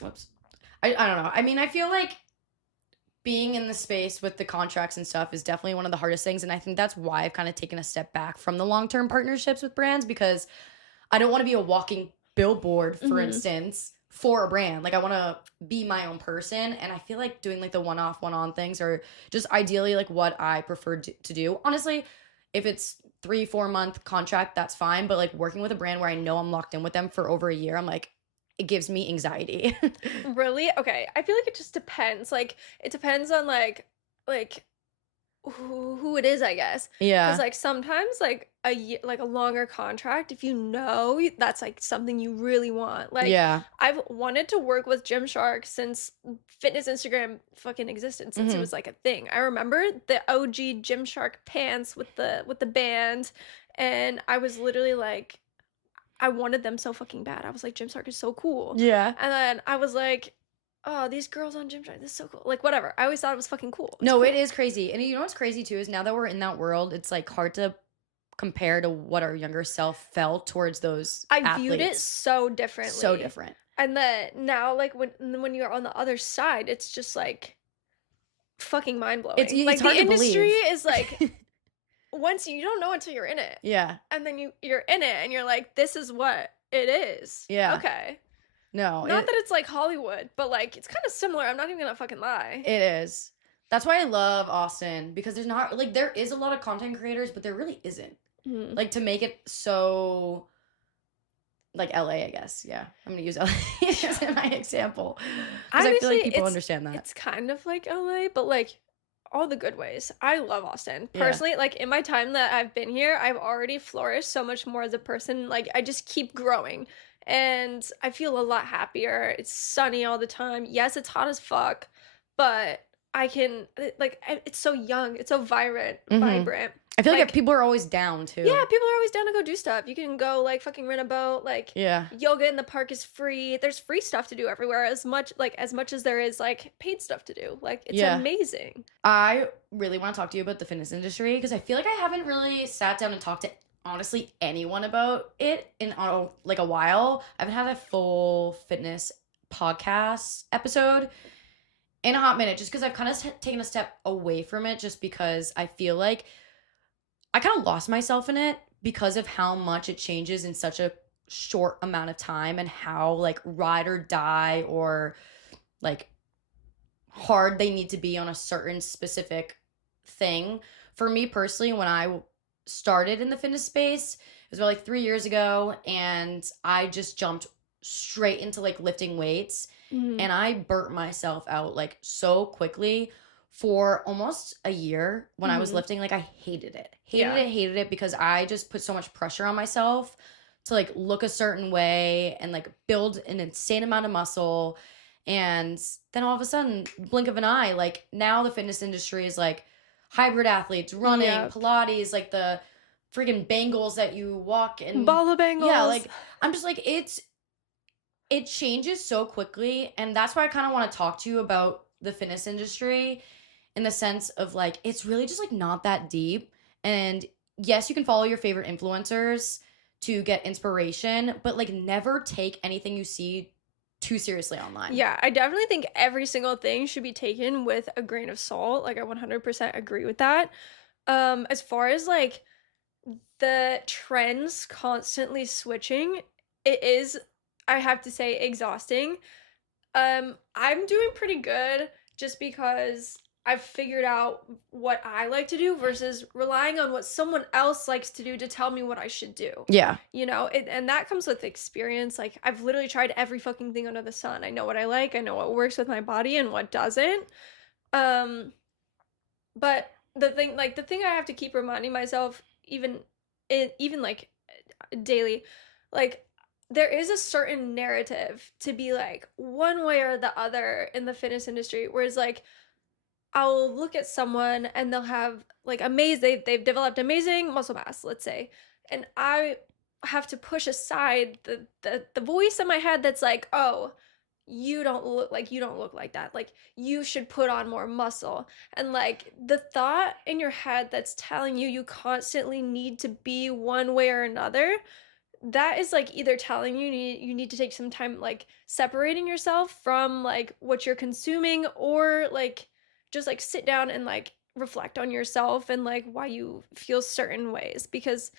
whoops. I don't know. I mean, I feel like being in the space with the contracts and stuff is definitely one of the hardest things. And I think that's why I've kind of taken a step back from the long-term partnerships with brands because I don't want to be a walking billboard, for Mhm. instance, for a brand. Like I want to be my own person. And I feel like doing like the one-off, one-on things are just ideally like what I prefer to do. Honestly, if it's 3-4 month contract, that's fine. But like working with a brand where I know I'm locked in with them for over a year, I'm like, it gives me anxiety. Really? Okay. I feel like it just depends. Like it depends on like who it is, I guess. Because Yeah. like sometimes like like a longer contract, if you know that's like something you really want. Like Yeah. I've wanted to work with Gymshark since fitness Instagram fucking existed, since it Hmm. was like a thing. I remember the OG Gymshark pants with the band, and I was literally like I wanted them so fucking bad. I was like, Gymshark is so cool. Yeah. And then I was like, oh, these girls on Gymshark, this is so cool. Like, whatever. I always thought it was fucking cool. It's No, cool. it is crazy. And you know what's crazy too is now that we're in that world, it's like hard to compare to what our younger self felt towards those I viewed it athletes. so differently. So different. And then now, like, when you're on the other side, it's just like fucking mind blowing. It's Like, hard the to industry believe. is like, once you don't know until you're in it. Yeah. And then you're in it and you're like, this is what it is. Yeah. Okay. No, Not that it's like Hollywood, but like it's kind of similar. I'm not even gonna fucking lie. it is. That's why I love Austin because there's not like there is a lot of content creators, but there really isn't. Mhm. Like to make it so like LA, I guess. Yeah. I'm gonna use LA as my example. Because I feel like Honestly, people understand that. it's kind of like LA, but like all the good ways. I love Austin. Yeah. Personally, like in my time that I've been here, I've already flourished so much more as a person. Like I just keep growing. And I feel a lot happier. It's sunny all the time. Yes, it's hot as fuck, but I can like it's so young. It's so vibrant, Mhm. vibrant. I feel like Like, people are always down too. yeah, people are always down to go do stuff. You can go like fucking rent a boat, like Yeah. yoga in the park is free. There's free stuff to do everywhere as much as there is like paid stuff to do. Like it's Yeah. amazing. I really want to talk to you about the fitness industry because I feel like I haven't really sat down and talked to honestly anyone about it in like a while. I haven't had a full fitness podcast episode in a hot minute just because I've kind of taken a step away from it just because I feel like I kind of lost myself in it because of how much it changes in such a short amount of time and how like ride or die or like hard they need to be on a certain specific thing. For me personally, when I started in the fitness space, was about like 3 years ago, and I just jumped straight into like lifting weights, Mhm. and I burnt myself out like so quickly for almost a year when I was Mhm. lifting. Like I hated it. Hated Yeah. it, hated it because I just put so much pressure on myself to like look a certain way and like build an insane amount of muscle. And then all of a sudden, blink of an eye, like now the fitness industry is like hybrid athletes, running, Yep. Pilates, like the freaking bangles that you walk and Ball of yeah, bangles. like I'm just like it changes so quickly, and that's why I kind of want to talk to you about the fitness industry in the sense of like it's really just like not that deep. And yes, you can follow your favorite influencers to get inspiration, but like never take anything you see too seriously online. Yeah, I definitely think every single thing should be taken with a grain of salt. Like I 100% agree with that. As far as like the trends constantly switching, it is, I have to say, exhausting. I'm doing pretty good just because I've figured out what I like to do versus relying on what someone else likes to do to tell me what I should do. Yeah. And that comes with experience. Like I've literally tried every fucking thing under the sun. I know what I like, I know what works with my body and what doesn't. Um, but the thing I have to keep reminding myself even like daily, like there is a certain narrative to be like one way or the other in the fitness industry, whereas like I'll look at someone and they'll have like they've developed amazing muscle mass, let's say, and I have to push aside the voice in my head that's like, "Oh, you don't look like that. Like you should put on more muscle." And like the thought in your head that's telling you constantly need to be one way or another, that is like either telling you need to take some time like separating yourself from like what you're consuming, or like just like sit down and like reflect on yourself and like why you feel certain ways, because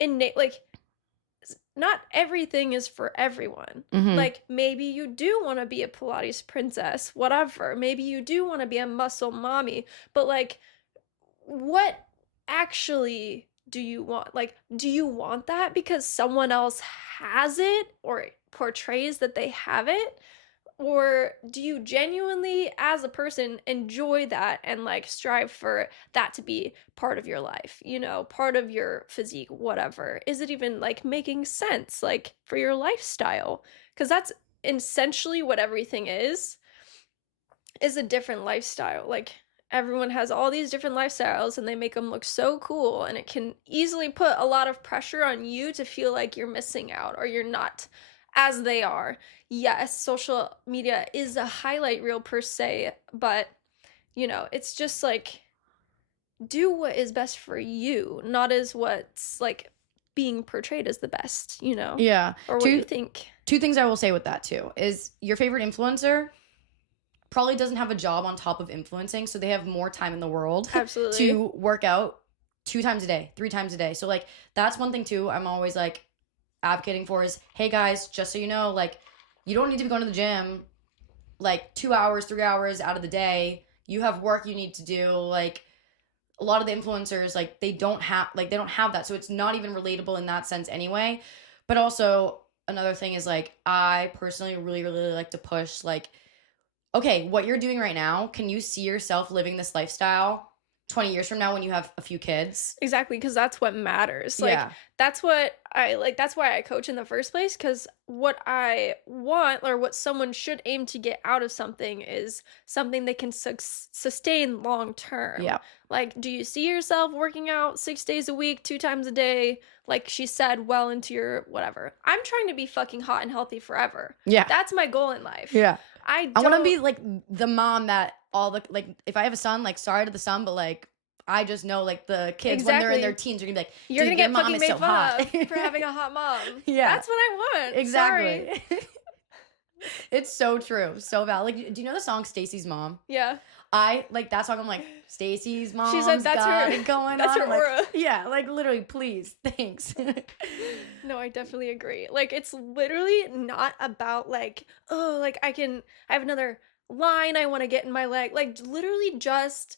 like not everything is for everyone. Mhm. Like maybe you do want to be a Pilates princess, whatever. Maybe you do want to be a muscle mommy, but like what actually do you want? Like, do you want that because someone else has it or portrays that they have it? Or do you genuinely, as a person, enjoy that and like strive for that to be part of your life, part of your physique, whatever? Is it even like making sense, like for your lifestyle? Because that's essentially what everything is a different lifestyle. Like everyone has all these different lifestyles and they make them look so cool, and it can easily put a lot of pressure on you to feel like you're missing out or you're not as they are. Yes, social media is a highlight reel per se, but it's just like do what is best for you, not as what's like being portrayed as the best, Yeah. or what you Two think. two things I will say with that too is your favorite influencer probably doesn't have a job on top of influencing, so they have more time in the world Absolutely. to work out 2 times a day, 3 times a day. So like that's one thing too. I'm always like advocating for is, hey guys, just so you know, like you don't need to be going to the gym like 2 hours, 3 hours out of the day. You have work you need to do. Like a lot of the influencers, like they don't have that, so it's not even relatable in that sense anyway. But also another thing is like I personally really really like to push like okay, what you're doing right now, can you see yourself living this lifestyle 20 years from now when you have a few kids? Exactly, because that's what matters. Like, Yeah. that's what I like. That's why I coach in the first place. Because what I want, or what someone should aim to get out of something, is something they can sustain long term. Yeah. Like, do you see yourself working out 6 days a week, 2 times a day, like she said, well into your whatever? I'm trying to be fucking hot and healthy forever. Yeah. That's my goal in life. Yeah. I I want to don't. be like the mom that all the like if I have a son, like sorry to the son, but like I just know like the kids when they're in their Exactly. teens are gonna be like, You're dude, gonna your get mom fucking is so made fun hot. of for having a hot mom. Yeah. That's what I want. Sorry. Exactly. It's so true. So valid. Like, do you know the song Stacy's Mom? Yeah. I like that song. I'm like, Stacy's She said mom's that's got her it going that's on. her I'm like, aura. yeah, like literally, please, thanks. No, I definitely agree. Like it's literally not about like, oh, like I have another line I want to get in my leg. Like literally just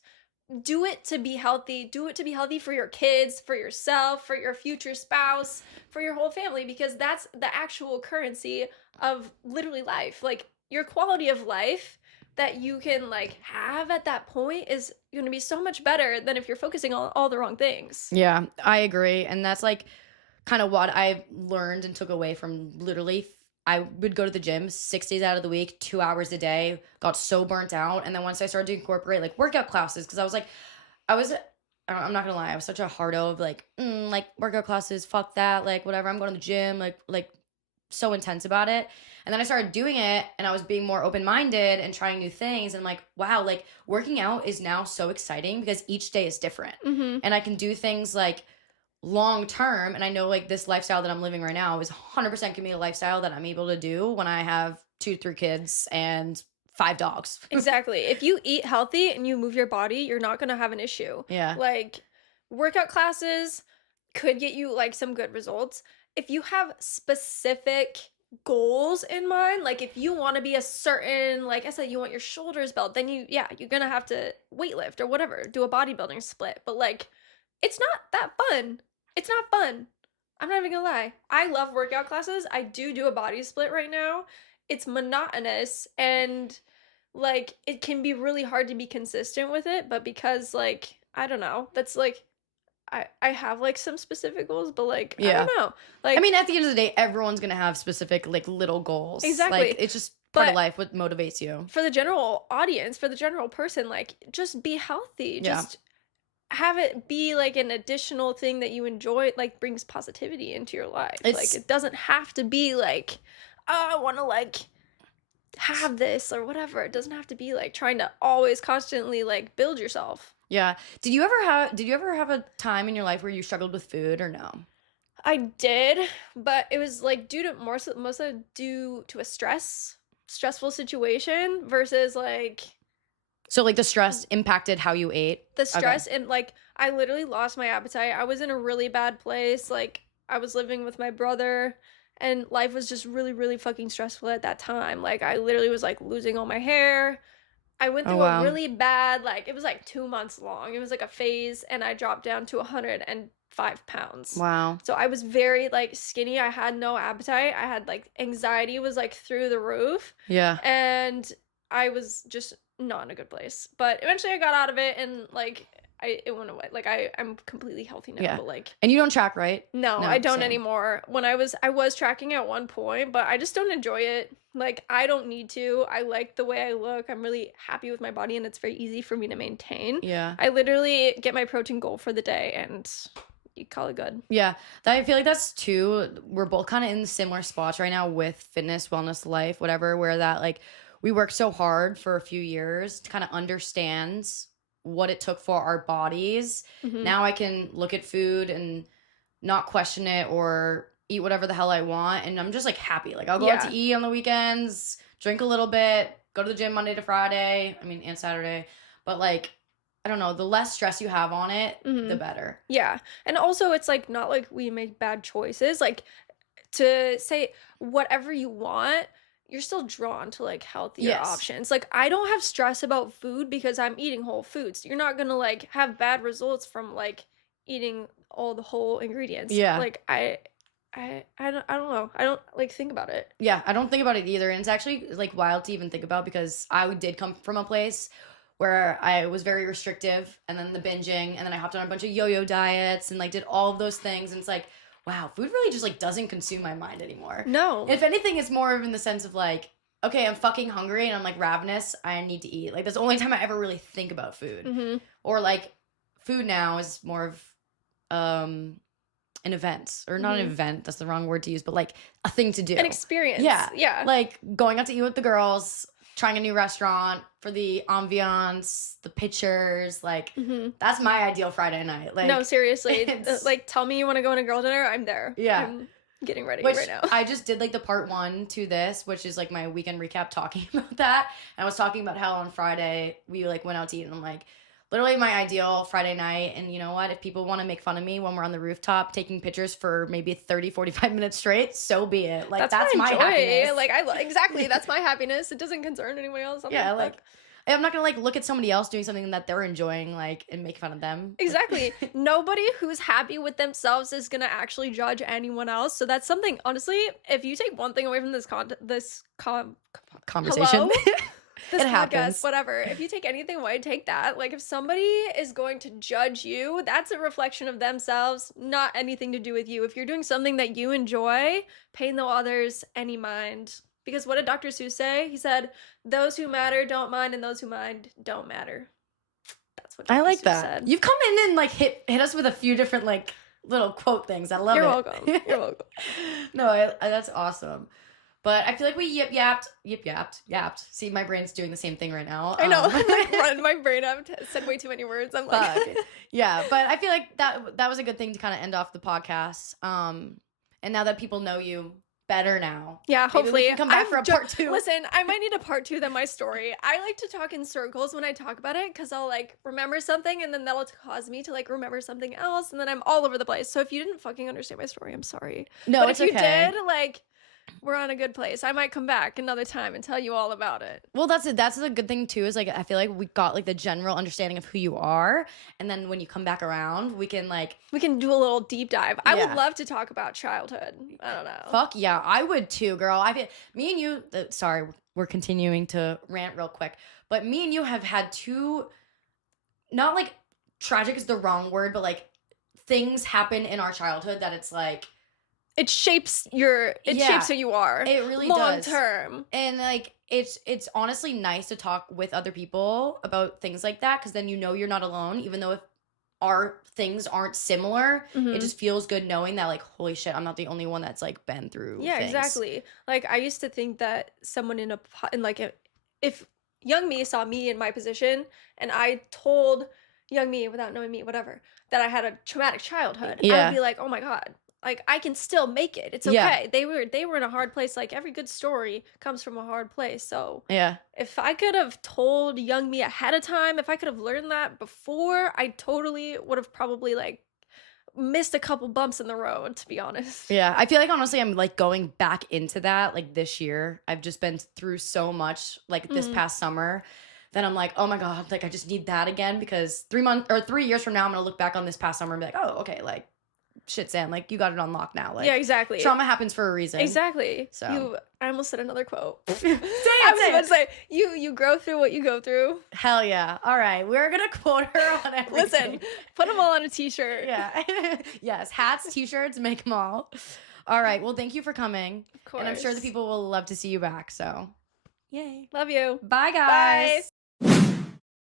do it to be healthy. Do it to be healthy for your kids, for yourself, for your future spouse, for your whole family, because that's the actual currency of literally life. Like your quality of life that you can like have at that point is going to be so much better than if you're focusing on all the wrong things. Yeah, I agree. And that's like kind of what I learned and took away from literally. I would go to the gym 6 days out of the week, 2 hours a day, got so burnt out. And then once I started to incorporate like workout classes, because I was like, I'm not gonna lie, I was such a hardo of like workout classes, fuck that, like whatever, I'm going to the gym, like so intense about it. And then I started doing it and I was being more open minded and trying new things. And I'm like, wow, like working out is now so exciting because each day is different. Mm-hmm. And I can do things like long term. And I know like this lifestyle that I'm living right now is 100% gonna be a lifestyle that I'm able to do when I have 2, 3 kids and 5 dogs. Exactly. If you eat healthy and you move your body, you're not going to have an issue. Yeah. Like workout classes could get you like some good results. If you have specific goals in mind, like if you want to be a certain, like I said, you want your shoulders built, then you're going to have to weightlift or whatever, do a bodybuilding split. But like, it's not that fun. It's not fun. I'm not even gonna lie. I love workout classes. I do a body split right now. It's monotonous and like it can be really hard to be consistent with it, but because like I don't know, that's like I have like some specific goals, but like I Yeah. don't know. Like I mean, at the end of the day, everyone's gonna have specific like little goals. Exactly. Like it's just part But of life, what motivates you. for the general audience, for the general person, like just be healthy. Yeah. Just have it be like an additional thing that you enjoy, like brings positivity into your life. Like it doesn't have to be like, oh, I want to like have this or whatever. It doesn't have to be like trying to always constantly like build yourself. Yeah. Did you ever have a time in your life where you struggled with food or no? I did, but it was like due to mostly due to a stressful situation versus like So like the stress impacted how you ate? the stress and like I literally lost my appetite. I was in a really bad place. Like I was living with my brother and life was just really, really fucking stressful at that time. Like I literally was like losing all my hair. I went through a really bad, like it was like 2 months long. It was like a phase and I dropped down to 105 pounds. Wow. So I was very like skinny. I had no appetite. I had like anxiety was like through the roof. Yeah. And I was just not in a good place. But eventually I got out of it and like it went away. Like I'm completely healthy now. Yeah. But like And you don't track, right? no, No, I don't same. anymore. When I was tracking at one point, but I just don't enjoy it. Like I don't need to. I like the way I look. I'm really happy with my body and it's very easy for me to maintain. Yeah. I literally get my protein goal for the day and you call it good. Yeah. I feel like that's too, we're both kind of in similar spots right now with fitness, wellness, life, whatever, where that like we worked so hard for a few years to kind of understand what it took for our bodies. Mhm. Now I can look at food and not question it or eat whatever the hell I want. And I'm just like happy. Like I'll go out to eat on the weekends, drink a little bit, go to the gym Monday to Friday. I mean, and Saturday. But like, I don't know, the less stress you have on it, the better. Yeah. And also it's like not like we make bad choices. Like to say whatever you want, you're still drawn to like healthier options. Like I don't have stress about food because I'm eating whole foods. You're not gonna like have bad results from like eating all the whole ingredients. Yeah. Like I don't know. I don't like think about it. Yeah, I don't think about it either. And it's actually like wild to even think about because I did come from a place where I was very restrictive and then the binging and then I hopped on a bunch of yo-yo diets and like did all of those things. And it's like, wow, food really just like doesn't consume my mind anymore. No. If anything, it's more of in the sense of like, okay, I'm fucking hungry and I'm like ravenous. I need to eat. Like that's the only time I ever really think about food. Or like food now is more of an event or not an event. That's the wrong word to use, but like a thing to do. An experience. Yeah. Yeah. Like going out to eat with the girls, trying a new restaurant for the ambiance, the pictures. Like that's my ideal Friday night. Like no, seriously. Like tell me you want to go on a girl dinner. I'm there. Yeah. I'm getting ready right now. I just did like the part 1 to this, which is like my weekend recap talking about that. And I was talking about how on Friday we like went out to eat and I'm like, literally my ideal Friday night. And you know what? If people want to make fun of me when we're on the rooftop taking pictures for maybe 30, 45 minutes straight, so be it. Like that's my joy. happiness. Like exactly. That's my happiness. It doesn't concern anyone else. Yeah, like I'm not gonna like look at somebody else doing something that they're enjoying, like, and make fun of them. Exactly. Nobody who's happy with themselves is gonna actually judge anyone else. So that's something, honestly, if you take one thing away from Conversation. hello? This It podcast, happens. whatever. If you take anything away, take that. Like, if somebody is going to judge you, that's a reflection of themselves, not anything to do with you. If you're doing something that you enjoy, pay no others any mind. Because what did Dr. Seuss say? He said, "Those who matter don't mind, and those who mind don't matter." That's what I Dr. like Seuss that. said. You've come in and like hit us with a few different like little quote things. I love You're it. welcome. You're welcome. No, that's awesome. But I feel like we yapped. See, my brain's doing the same thing right now. I know. I'm like running my brain. I've said way too many words. I'm like, Fuck. Yeah, but I feel like that was a good thing to kind of end off the podcast. And now that people know you better now, yeah, maybe we hopefully can come back for a part 2. Listen, I might need a part 2 than my story. I like to talk in circles when I talk about it because I'll like remember something and then that'll cause me to like remember something else and then I'm all over the place. So if you didn't fucking understand my story, I'm sorry. No, but it's if you okay. did, like, we're on a good place. I might come back another time and tell you all about it. Well, that's it. That's a good thing too. Is like I feel like we got like the general understanding of who you are, and then when you come back around, we can do a little deep dive. I would Yeah. love to talk about childhood. I don't know. Fuck yeah, I would too, girl. I feel me and you. Sorry, we're continuing to rant real quick, but me and you have had 2, not like tragic is the wrong word, but like things happen in our childhood that it's like It shapes shapes who you are. it really long does. term. And like it's honestly nice to talk with other people about things like that because then you know you're not alone, even though if our things aren't similar, Mhm. it just feels good knowing that like holy shit, I'm not the only one that's like been through Yeah, things. exactly. Like I used to think that someone if young me saw me in my position and I told young me without knowing me, whatever, that I had a traumatic childhood, I Yeah. would be like, "Oh my God, like I can still make it. It's Yeah. okay." They were in a hard place. Like every good story comes from a hard place. So Yeah. if I could have told young me ahead of time, if I could have learned that before, I totally would have probably like missed a couple bumps in the road, to be honest. Yeah. I feel like honestly I'm like going back into that like this year. I've just been through so much like this Mhm. past summer that I'm like, oh my God, like I just need that again because 3 years from now I'm gonna look back on this past summer and be like, oh, okay, like shit, Sam, like you got it on lock now. Like Yeah, exactly. trauma happens for a reason. Exactly. So. I almost said another quote. Say I was it. about to say, you grow through what you go through. Hell yeah. All right. We're going to quote her on everything. Listen, put them all on a t-shirt. Yeah. Yes. Hats, t-shirts, make them all. All right. Well, thank you for coming. Of course. And I'm sure the people will love to see you back. So, Yay. Love you. bye, guys. Bye.